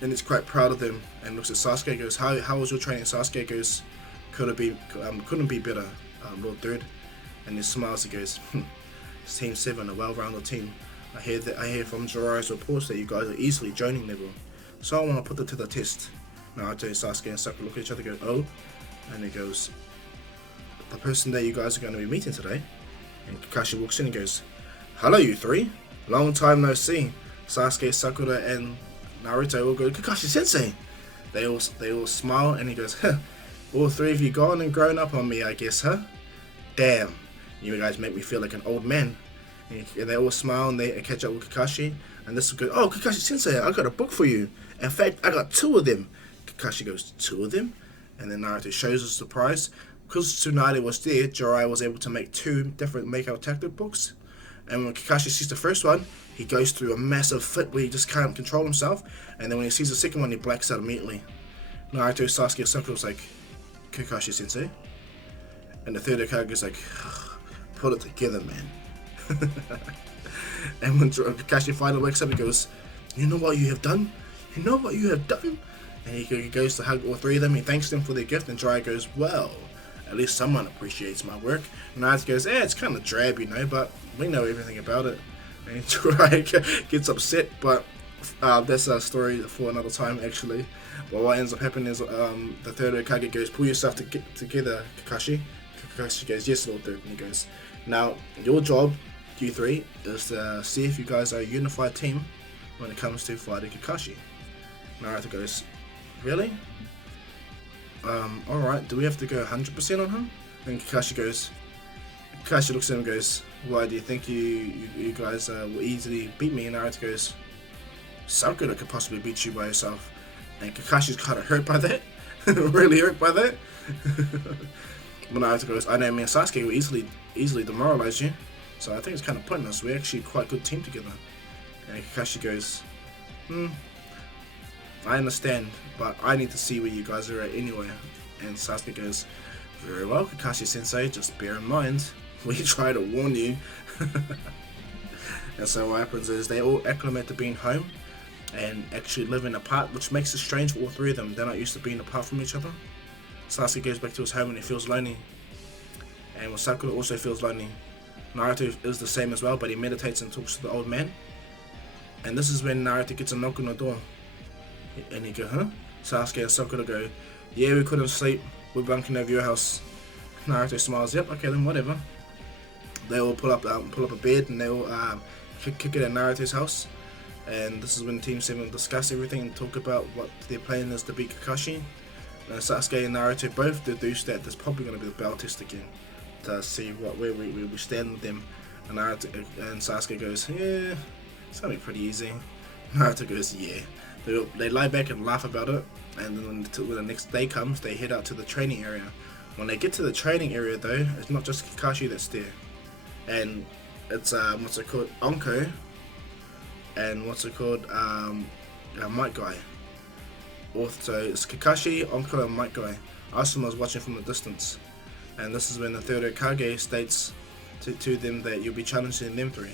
And he's quite proud of them and looks at Sasuke and goes, how was your training? Sasuke goes, couldn't be better, Lord Third. And he smiles, he goes, it's Team 7, a well-rounded team. I hear from Jiraiya's reports that you guys are easily joining level. So I want to put it to the test. Naruto, Sasuke, and Sakura look at each other and go, oh. And he goes, the person that you guys are going to be meeting today. And Kakashi walks in and goes, hello you three. Long time no see. Sasuke, Sakura, and Naruto all go, Kakashi Sensei. They all smile and he goes, huh, all three of you gone and grown up on me, I guess, huh? Damn, you guys make me feel like an old man. And they all smile and they catch up with Kakashi. And this will go, oh, Kakashi Sensei, I got a book for you. In fact, I got 2 of them. Kakashi goes, 2 of them? And then Naruto shows his surprise. Because Tsunade was there, Jiraiya was able to make 2 different makeout tactic books. And when Kakashi sees the first one, he goes through a massive fit where he just can't control himself. And then when he sees the second one, he blacks out immediately. Naruto, Sasuke, and Sakura was like, Kakashi Sensei. And the third Hokage is like, put it together, man. And when Kakashi finally wakes up, he goes, you know what you have done? You know what you have done? And he goes to hug all 3 of them. He thanks them for their gift. And Jiraiya goes, well, at least someone appreciates my work. And Naruto goes, it's kind of drab, you know, but we know everything about it. And Jiraiya gets upset, but that's a story for another time, actually. But what ends up happening is the third Hokage goes, pull yourself together, Kakashi. Kakashi goes, yes, Lord Third. And he goes, now, your job, you 3, is to see if you guys are a unified team when it comes to fighting Kakashi. Naruto goes, really? Alright, do we have to go 100% on him? And Kakashi looks at him and goes, why do you think you guys will easily beat me? And Naruto goes, Sakura could possibly beat you by herself. And Kakashi's kind of hurt by that. Really hurt by that. But Naruto goes, I know me and Sasuke will easily demoralize you. So I think it's kind of pointless. We're actually quite a good team together. And Kakashi goes, I understand, but I need to see where you guys are at anyway. And Sasuke goes, very well, Kakashi Sensei, just bear in mind, we try to warn you. And so what happens is they all acclimate to being home and actually living apart, which makes it strange for all 3 of them. They're not used to being apart from each other. Sasuke goes back to his home and he feels lonely. And Sakura also feels lonely. Naruto is the same as well, but he meditates and talks to the old man. And this is when Naruto gets a knock on the door. And he goes, huh? Sasuke and Sakura go, yeah, we couldn't sleep. We're bunking over your house. Naruto smiles. Yep, okay then, whatever. They all pull up a bed and they all kick it at Naruto's house. And this is when Team 7 discuss everything and talk about what their plan is to beat Kakashi. And Sasuke and Naruto both deduce that there's probably going to be a battle test again to see where we stand with them. And Naruto and Sasuke goes, yeah, it's going to be pretty easy. Naruto goes, yeah. They lie back and laugh about it. And then when the next day comes, they head out to the training area. When they get to the training area though, it's not just Kakashi that's there. And it's, what's it called, Onko. And what's it called, Might Guy. So it's Kakashi, Onko and Might Guy. Asuma's watching from the distance. And this is when the third Hokage states to them that you'll be challenging them three.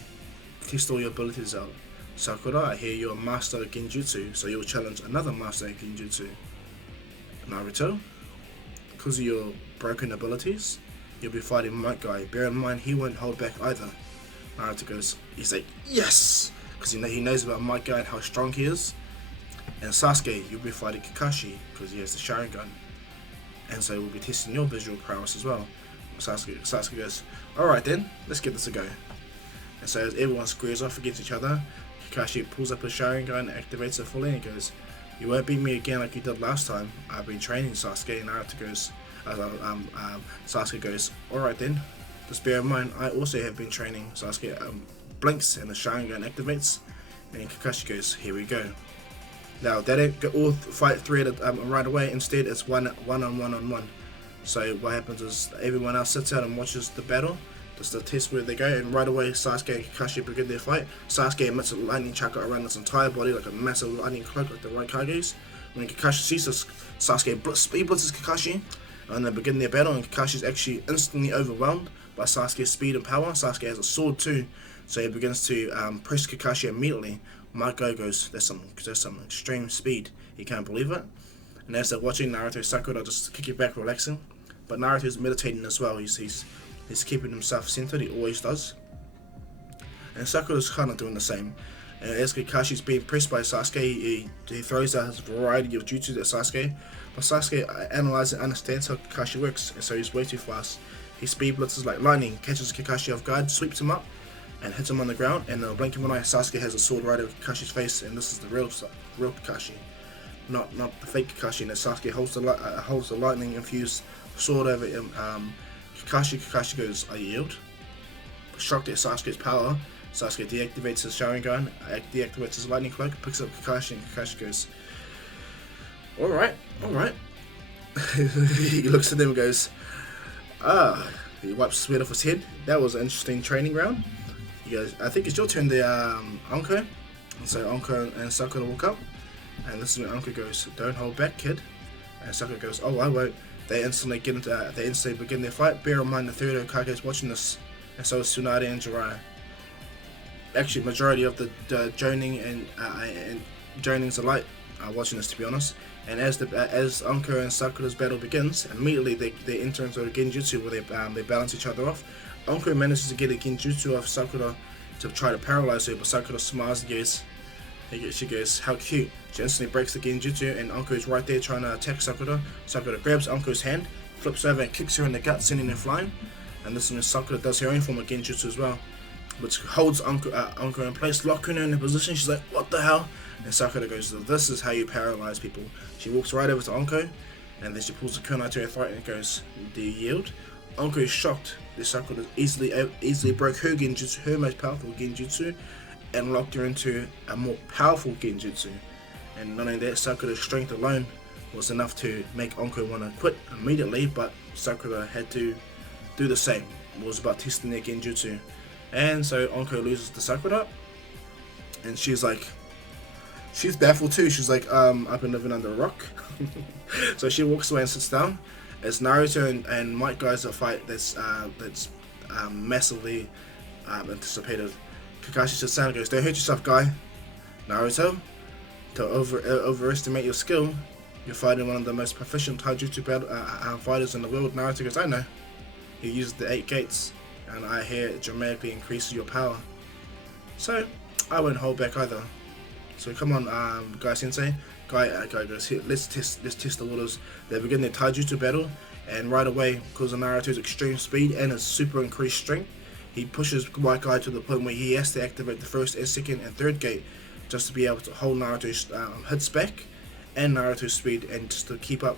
Test all your abilities out. Sakura, I hear you're a master of Genjutsu, so you'll challenge another master of Genjutsu. Naruto, because of your broken abilities, you'll be fighting Might Guy. Bear in mind, he won't hold back either. Naruto goes, he's like, yes! Because he knows about Might Guy and how strong he is. And Sasuke, you'll be fighting Kakashi, because he has the Sharingan. And so we'll be testing your visual prowess as well. Sasuke goes, alright then, let's give this a go. And so as everyone squares off against each other, Kakashi pulls up his Sharingan and activates it fully and goes, you won't beat me again like you did last time. I've been training, Sasuke. And Naruto goes, Sasuke goes, alright then, just bear in mind, I also have been training. Sasuke blinks and the Sharingan activates, and Kakashi goes, here we go. Now they don't all fight three right away, instead it's one on one. So what happens is everyone else sits out and watches the battle, just to test where they go, and right away Sasuke and Kakashi begin their fight. Sasuke emits a lightning chakra around his entire body like a massive lightning cloak like the Raikages. When Kakashi sees this, Sasuke speed blitzes Kakashi, and they begin their battle, and Kakashi's actually instantly overwhelmed by Sasuke's speed and power. Sasuke has a sword too, so he begins to press Kakashi immediately. Might Guy goes, there's some extreme speed, he can't believe it. And as they're watching, Naruto and Sakura just kick it back, relaxing. But Naruto's meditating as well, he's keeping himself centered, he always does. And Sakura's kind of doing the same. And as Kakashi's being pressed by Sasuke, he throws out his variety of jutsus at Sasuke. But Sasuke analyzes and understands how Kakashi works, and so he's way too fast. He speed blitzes like lightning, catches Kakashi off guard, sweeps him up, and hits him on the ground. And in a blink of an eye, Sasuke has a sword right over Kakashi's face, and this is the real Kakashi, not the fake Kakashi. And Sasuke holds the lightning infused sword over him. Kakashi goes, I yield. Shocked at Sasuke's power, Sasuke deactivates his Sharingan, deactivates his lightning cloak, picks up Kakashi, and Kakashi goes, alright. He looks at them and goes, he wipes sweat off his head. That was an interesting training round. He goes, I think it's your turn there, Onko. And so Onko and Sakura walk up, and this is when Onko goes, don't hold back, kid. And Sakura goes, oh, I won't. They instantly begin their fight. Bear in mind the third Hokage is watching this, and so is Tsunade and Jiraiya. Actually, majority of the Jonin and Jonin's alike are watching this, to be honest. And as Onko and Sakura's battle begins, immediately they enter into a Genjutsu where they balance each other off. Onko manages to get a Genjutsu off Sakura to try to paralyze her, but Sakura smiles and goes, she goes, how cute. She instantly breaks the Genjutsu, and Onko is right there trying to attack Sakura. Sakura grabs Onko's hand, flips over and kicks her in the gut, sending her flying. And this is when Sakura does her own form of Genjutsu as well, which holds Onko in place, locking her in a position. She's like, what the hell? And Sakura goes, this is how you paralyze people. She walks right over to Onko, and then she pulls the kunai to her throat and goes, do you yield? Onko is shocked that Sakura easily broke her Genjutsu, her most powerful Genjutsu, and locked her into a more powerful Genjutsu. And not only that, Sakura's strength alone was enough to make Onko want to quit immediately, but Sakura had to do the same. It was about testing their Genjutsu. And so Onko loses to Sakura, and she's baffled too. She's like, I've been living under a rock. So she walks away and sits down. As Naruto and Might Guy's a fight that's massively anticipated. Kakashi sits down and goes, don't hurt yourself, guy. Naruto, to overestimate your skill, you're fighting one of the most proficient taijutsu fighters in the world. Naruto goes, I know. You used the 8 gates, and I hear it dramatically increases your power. So, I won't hold back either. So come on, Guy Sensei. Guy goes, here, let's test the waters. They begin their taijutsu battle, and right away, because of Naruto's extreme speed and his super increased strength, he pushes White Guy to the point where he has to activate the first, second, and third gate just to be able to hold Naruto's hits back and Naruto's speed and just to keep up.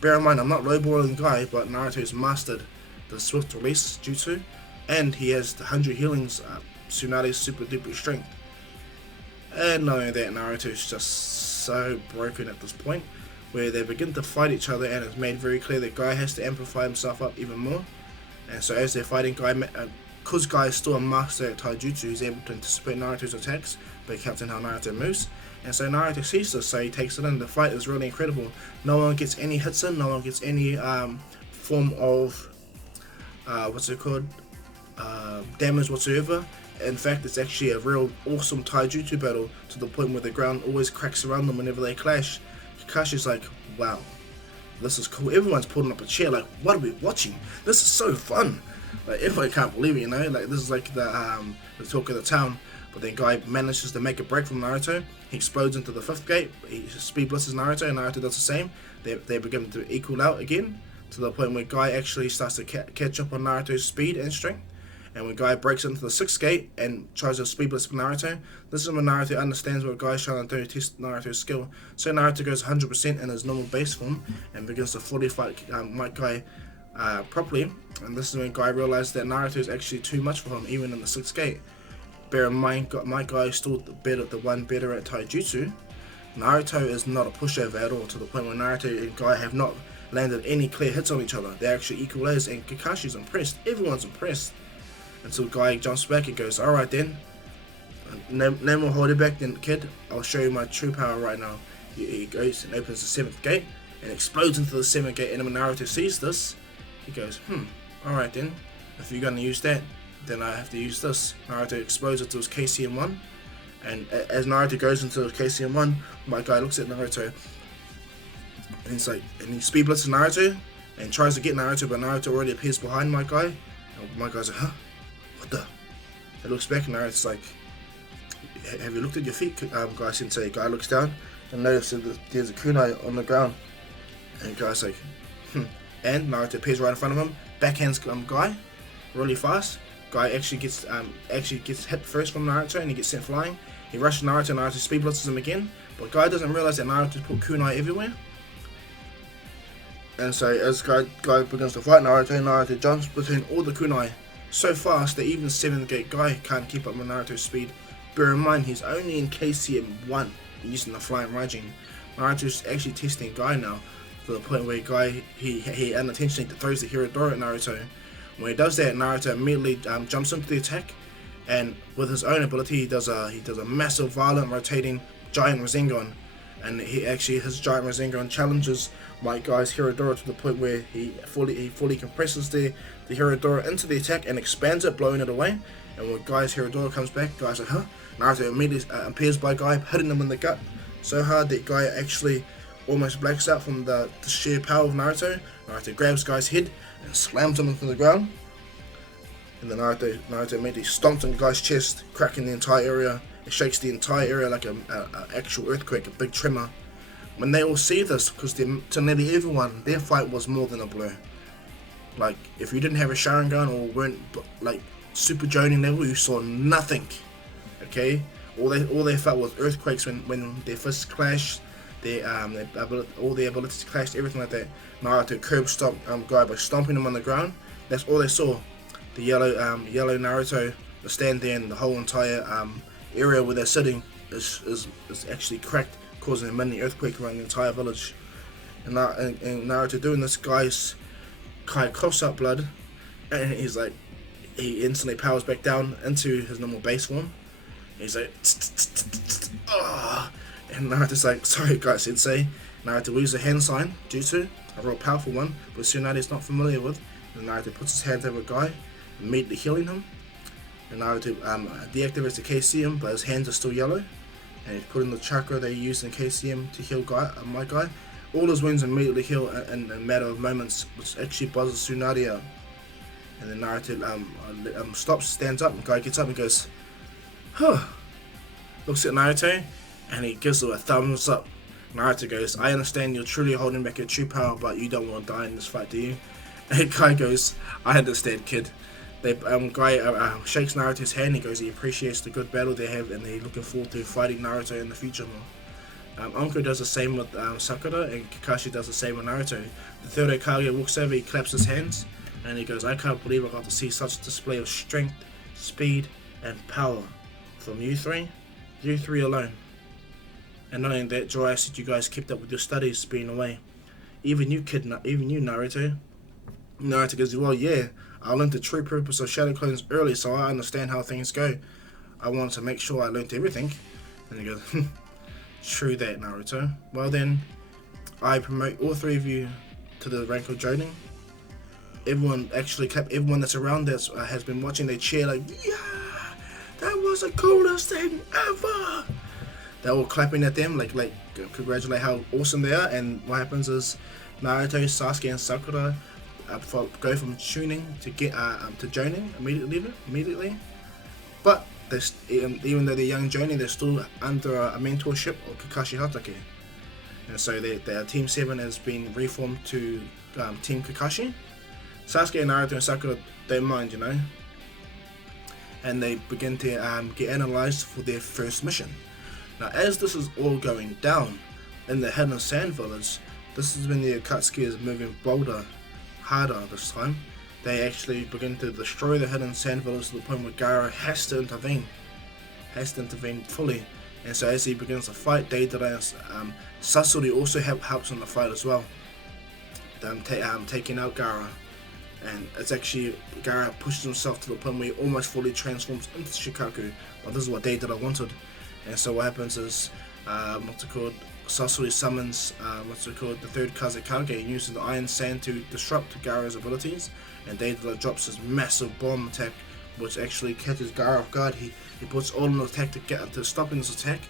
Bear in mind, I'm not lowballing Guy, but Naruto's mastered the swift release jutsu, and he has the 100 healings, Tsunade's super duper strength. And knowing that Naruto's just so broken at this point, where they begin to fight each other, and it's made very clear that Guy has to amplify himself up even more. And so as they're fighting, Guy, because Guy is still a master at taijutsu, he's able to anticipate Naruto's attacks by counting how Naruto moves. And so Naruto sees this, so he takes it in. The fight is really incredible. No one gets any hits in, no one gets any form of damage whatsoever. In fact, it's actually a real awesome taijutsu battle, to the point where the ground always cracks around them whenever they clash. Kakashi's like, wow, this is cool. Everyone's pulling up a chair like, what are we watching? This is so fun. Like, everyone can't believe it, you know? Like, this is like the talk of the town. But then Guy manages to make a break from Naruto. He explodes into the 5th gate. He speed blitzes Naruto, and Naruto does the same. They begin to equal out again, to the point where Guy actually starts to catch up on Naruto's speed and strength. And when Guy breaks into the 6th gate and tries to speed blitz Naruto, this is when Naruto understands what Guy's trying to do to test Naruto's skill. So Naruto goes 100% in his normal base form and begins to fully fight White Guy properly. And this is when Guy realizes that Naruto is actually too much for him, even in the 6th gate. Bear in mind, my Guy is still the one better at taijutsu. Naruto is not a pushover at all, to the point where Naruto and Guy have not landed any clear hits on each other. They're actually equal as, and Kakashi's impressed. Everyone's impressed. Until Guy jumps back and goes, alright then, no more holding back then, kid. I'll show you my true power right now. He goes and opens the 7th gate and explodes into the 7th gate, and when Naruto sees this, he goes, alright then, if you're gonna use that, then I have to use this. Naruto explodes into his KCM1, and as Naruto goes into his KCM1, my Guy looks at Naruto, and he's like, and he speed blitzes Naruto, and tries to get Naruto, but Naruto already appears behind my Guy, and my Guy's like, huh? What the? He looks back and Naruto's like, have you looked at your feet, Guy Sensei? Guy looks down and notices that there's a kunai on the ground, and Guy's like, and Naruto appears right in front of him, backhands Guy really fast. Guy actually gets hit first from Naruto, and he gets sent flying. He rushes Naruto, and Naruto speed blitzes him again, but Guy doesn't realize that Naruto put kunai everywhere. And so as Guy begins to fight Naruto jumps between all the kunai so fast that even 7th gate Guy can't keep up with Naruto's speed. Bear in mind, he's only in KCM1 using the flying Raijin. Naruto's actually testing Guy now, to the point where Guy he unintentionally throws the Hirodora at Naruto. When he does that, Naruto immediately jumps into the attack, and with his own ability, he does a massive, violent, rotating giant Rasengan, and his giant Rasengan challenges White Guy's Hirodora to the point where he fully compresses the Hirodora into the attack and expands it, blowing it away. And when Guy's Hirodora comes back, Guy's like, huh? Naruto immediately appears by Guy, hitting him in the gut so hard that Guy actually almost blacks out from the sheer power of Naruto. Naruto grabs Guy's head and slams him into the ground. And then Naruto immediately stomps on Guy's chest, cracking the entire area. It shakes the entire area like an actual earthquake, a big tremor. When they all see this, because to nearly everyone, their fight was more than a blur. Like, if you didn't have a Sharingan or weren't like Super Jonin level, you saw nothing. Okay, all they felt was earthquakes when their fists clashed, all their abilities clashed, everything like that. Naruto curb stomped Guy by stomping him on the ground. That's all they saw. The yellow Naruto will stand there, and the whole entire area where they're sitting is actually cracked, causing a mini earthquake around the entire village. And Naruto doing this, Guy's kind of coughs up blood, and he's like, he instantly powers back down into his normal base form. He's like, and Naruto's like, sorry Guy Sensei. Naruto uses a hand sign, jutsu, a real powerful one, but Tsunade's not familiar with. And Naruto puts his hands over Guy, immediately healing him. And Naruto deactivates the KCM, but his hands are still yellow. And he's putting the chakra they used in KCM to heal my Guy. All his wounds immediately heal in a matter of moments, which actually buzzes Tsunade out. And then Naruto stops, stands up, and Guy gets up and goes, huh. Looks at Naruto, and he gives him a thumbs up. Naruto goes, I understand you're truly holding back your true power, but you don't want to die in this fight, do you? And Guy goes, I understand, kid. Guy shakes Naruto's hand. He goes, he appreciates the good battle they have, and they're looking forward to fighting Naruto in the future more. Anko does the same with Sakura, and Kakashi does the same with Naruto. The third Hokage walks over, he claps his hands, and he goes, I can't believe I got to see such a display of strength, speed, and power from you three alone. And not only that, Jiraiya said you guys kept up with your studies being away. Even you, Naruto. Naruto goes, well, yeah, I learned the true purpose of shadow clones early, so I understand how things go. I wanted to make sure I learned everything. And he goes, true that, Naruto. Well then, I promote all three of you to the rank of Jonin. Everyone actually clap. Everyone that's around that has been watching, they cheer like, yeah, that was the coolest thing ever. They're all clapping at them, like congratulate how awesome they are. And what happens is Naruto, Sasuke, and Sakura go from tuning to Jonin immediately. But even though they're young Jonin, they're still under a mentorship of Kakashi Hatake. And so their Team 7 has been reformed to Team Kakashi. Sasuke, Naruto, and Sakura don't mind, you know. And they begin to get analyzed for their first mission. Now, as this is all going down in the Hidden Sand Village, this is when the Akatsuki is moving bolder, harder this time. They actually begin to destroy the Hidden Sand Village to the point where Gaara has to intervene fully. And so as he begins to fight, Deidara and Sasori also helps in the fight as well, taking out Gaara. And it's actually Gaara pushes himself to the point where he almost fully transforms into Shikaku, but this is what Deidara wanted. And so what happens is, Sasori summons, the third Kazekage, and uses the Iron Sand to disrupt Gaara's abilities, and Deidara drops his massive bomb attack, which actually catches Gaara off guard. He puts all in the attack to stop his attack,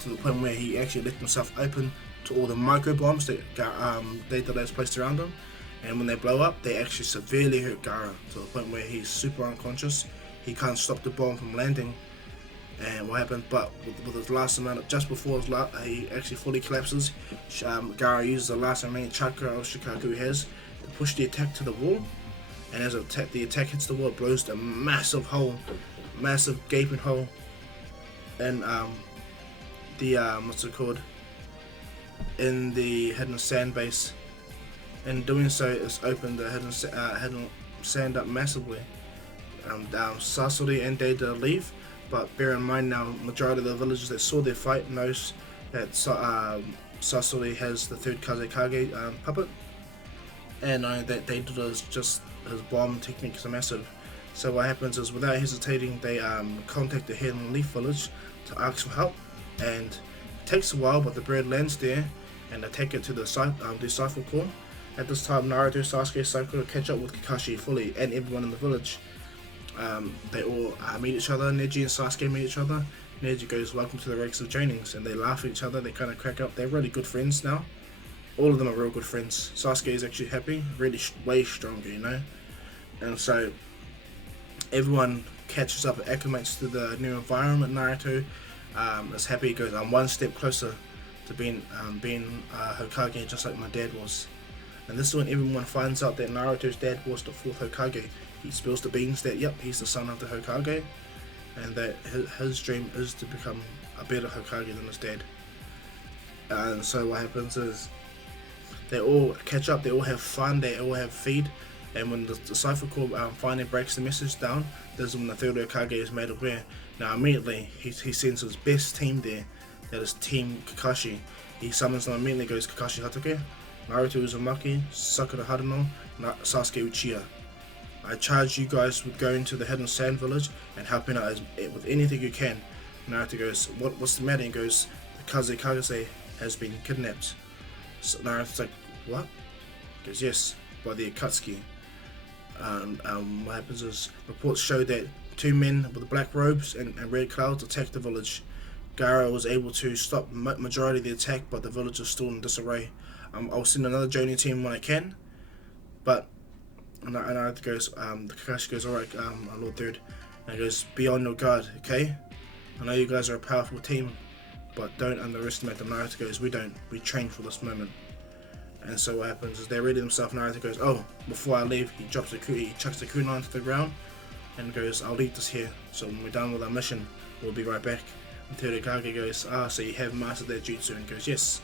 to the point where he actually left himself open to all the micro bombs that Deidara has placed around him, and when they blow up, they actually severely hurt Gaara, to the point where he's super unconscious. He can't stop the bomb from landing. And what happened, but with his last amount, just before he actually fully collapses, Gaara uses the last remaining chakra of Shikaku has to push the attack to the wall. And as the attack hits the wall, it blows a massive gaping hole in in the Hidden Sand base. In doing so, it's opened the hidden sand up massively. Sasori and Deidara leave. But bear in mind now, majority of the villagers that saw their fight knows that Sasori has the third Kazekage puppet, and that Deidara's just his bomb techniques are massive. So what happens is, without hesitating, they contact the Hidden Leaf village to ask for help, and it takes a while, but the bird lands there, and they take it to the Disciple Core. At this time, Naruto, Sasuke, Sakura catch up with Kakashi fully, and everyone in the village. They all meet each other. Neji and Sasuke meet each other. Neji goes, welcome to the ranks of Jonins, and they laugh at each other. They kind of crack up. They're really good friends now. All of them are real good friends. Sasuke is actually happy, really way stronger, you know. And so everyone catches up and acclimates to the new environment. Naruto is happy. He goes, I'm one step closer to being Hokage, just like my dad was. And this is when everyone finds out that Naruto's dad was the fourth Hokage. He spills the beans that, yep, he's the son of the Hokage, and that his dream is to become a better Hokage than his dad. And so what happens is, they all catch up, they all have fun, they all have feed, and when the Cipher Corps finally breaks the message down, this is when the third Hokage is made aware. Now immediately, he sends his best team there, that is Team Kakashi. He summons them immediately, goes Kakashi Hatake, Naruto Uzumaki, Sakura Haruno, Sasuke Uchiha. I charge you guys with going to the Hidden Sand Village and helping out with anything you can. Naruto goes, what's the matter? He goes, the Kazekage has been kidnapped. So Naruto's like, what? He goes, yes, by the Akatsuki. What happens is, reports show that two men with black robes and red clouds attacked the village. Gaara was able to stop majority of the attack, but the village is still in disarray. I'll send another Jonin team when I can, but and Naruto goes, the Kakashi goes, alright, Lord Third, and he goes, be on your guard, okay? I know you guys are a powerful team, but don't underestimate them. Naruto goes, we train for this moment. And so what happens is they're ready themselves. Naruto goes, oh, before I leave, he chucks the kunai into the ground and goes, I'll leave this here, so when we're done with our mission, we'll be right back. And Todokage goes, so you have mastered that jutsu, and goes, yes.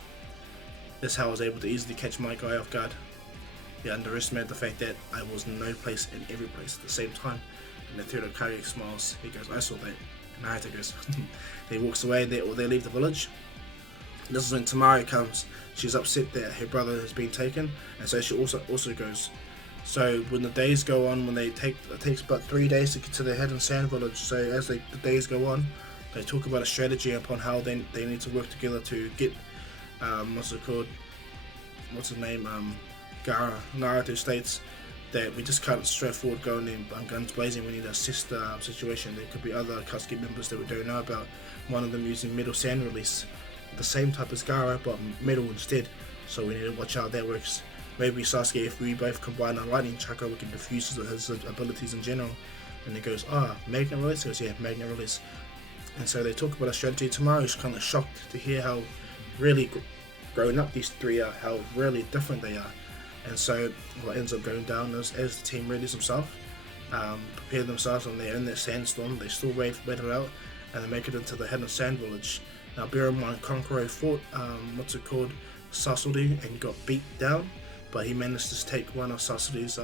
That's how I was able to easily catch my guy off guard. He underestimated the fact that I was no place in every place at the same time. And the Todokage smiles, he goes, I saw that. And Naruto goes, he walks away, they leave the village. This is when Tamaru comes. She's upset that her brother has been taken, and so she also goes. So when the days go on, it takes about 3 days to get to the Hidden Sand Village. So as the days go on, they talk about a strategy upon how they need to work together to get what's his name, Gaara. Naruto states that we just can't straightforward go in there guns blazing. We need to assess the situation. There could be other Katsuki members that we don't know about. One of them using metal sand release, the same type as Gaara but metal instead. So we need to watch how that works. Maybe Sasuke, if we both combine our lightning chakra, we can diffuse his abilities in general. And he goes, magnet release? He goes, yeah, magnet release. And so they talk about a strategy. Tamaru's kind of shocked to hear how really grown up these three are, how really different they are. And so what ends up going down is, as the team readies themselves, prepare themselves, and they're in that sandstorm, they still wait it out, and they make it into the Hidden Sand Village. Now bear in mind, Konkoro fought, Sasori, and got beat down, but he managed to take one of Sasori's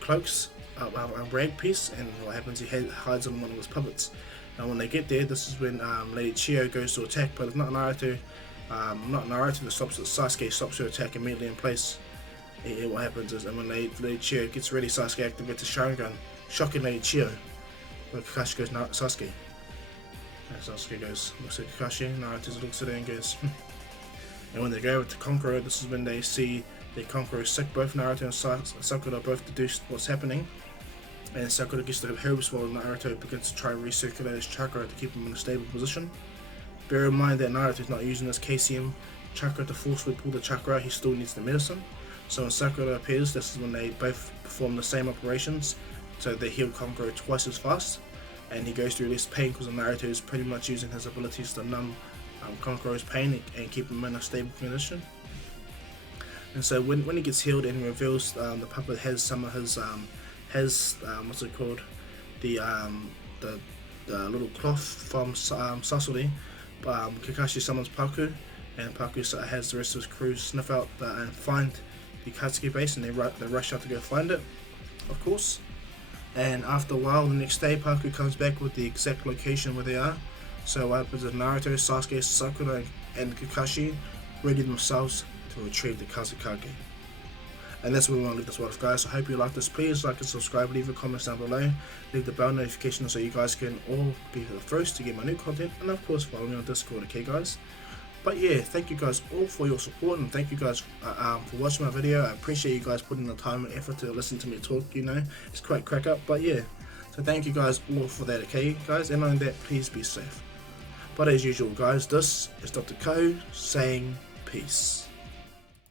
cloaks, a rag piece, and what happens, he hides on one of his puppets. Now when they get there, this is when Lady Chiyo goes to attack, but it's not Naruto that stops it. Sasuke stops her attack immediately in place. What happens is, and when Lady Chiyo gets ready, Sasuke activates his Sharingan, shocking Lady Chiyo. But Kakashi goes, Sasuke. And Sasuke goes, looks at Kakashi, Naruto looks at her and goes, And when they go over to Konkoro, this is when they see that Konkoro is sick. Both Naruto and Sakura both deduced what's happening. And Sakura gets the herbs while Naruto begins to try and recirculate his chakra to keep him in a stable position. Bear in mind that Naruto is not using his KCM chakra to forcefully pull the chakra out, he still needs the medicine. So when Sakura appears, this is when they both perform the same operations, so they heal Konkoro twice as fast. And he goes through less pain because Naruto is pretty much using his abilities to numb Konkoro's pain and keep him in a stable condition. And so when he gets healed and reveals the puppet has some of his the little cloth from Sasori, Kakashi summons Paku, and Paku has the rest of his crew sniff out and find the Katsuki base, and they rush out to go find it, of course. And after a while, the next day, Paku comes back with the exact location where they are. So what happens is Naruto, Sasuke, Sakura, and Kakashi ready themselves to retrieve the Kazekage. And that's where we want to leave this one, guys. So I hope you like this. Please like and subscribe, leave a comment down below, leave the bell notification so you guys can all be the first to get my new content, and of course follow me on Discord, okay guys? But yeah, thank you guys all for your support, and thank you guys for watching my video. I appreciate you guys putting the time and effort to listen to me talk, it's quite crack up, but yeah. So thank you guys all for that, okay guys? And on that, please be safe. But as usual guys, this is Dr. Ko saying peace.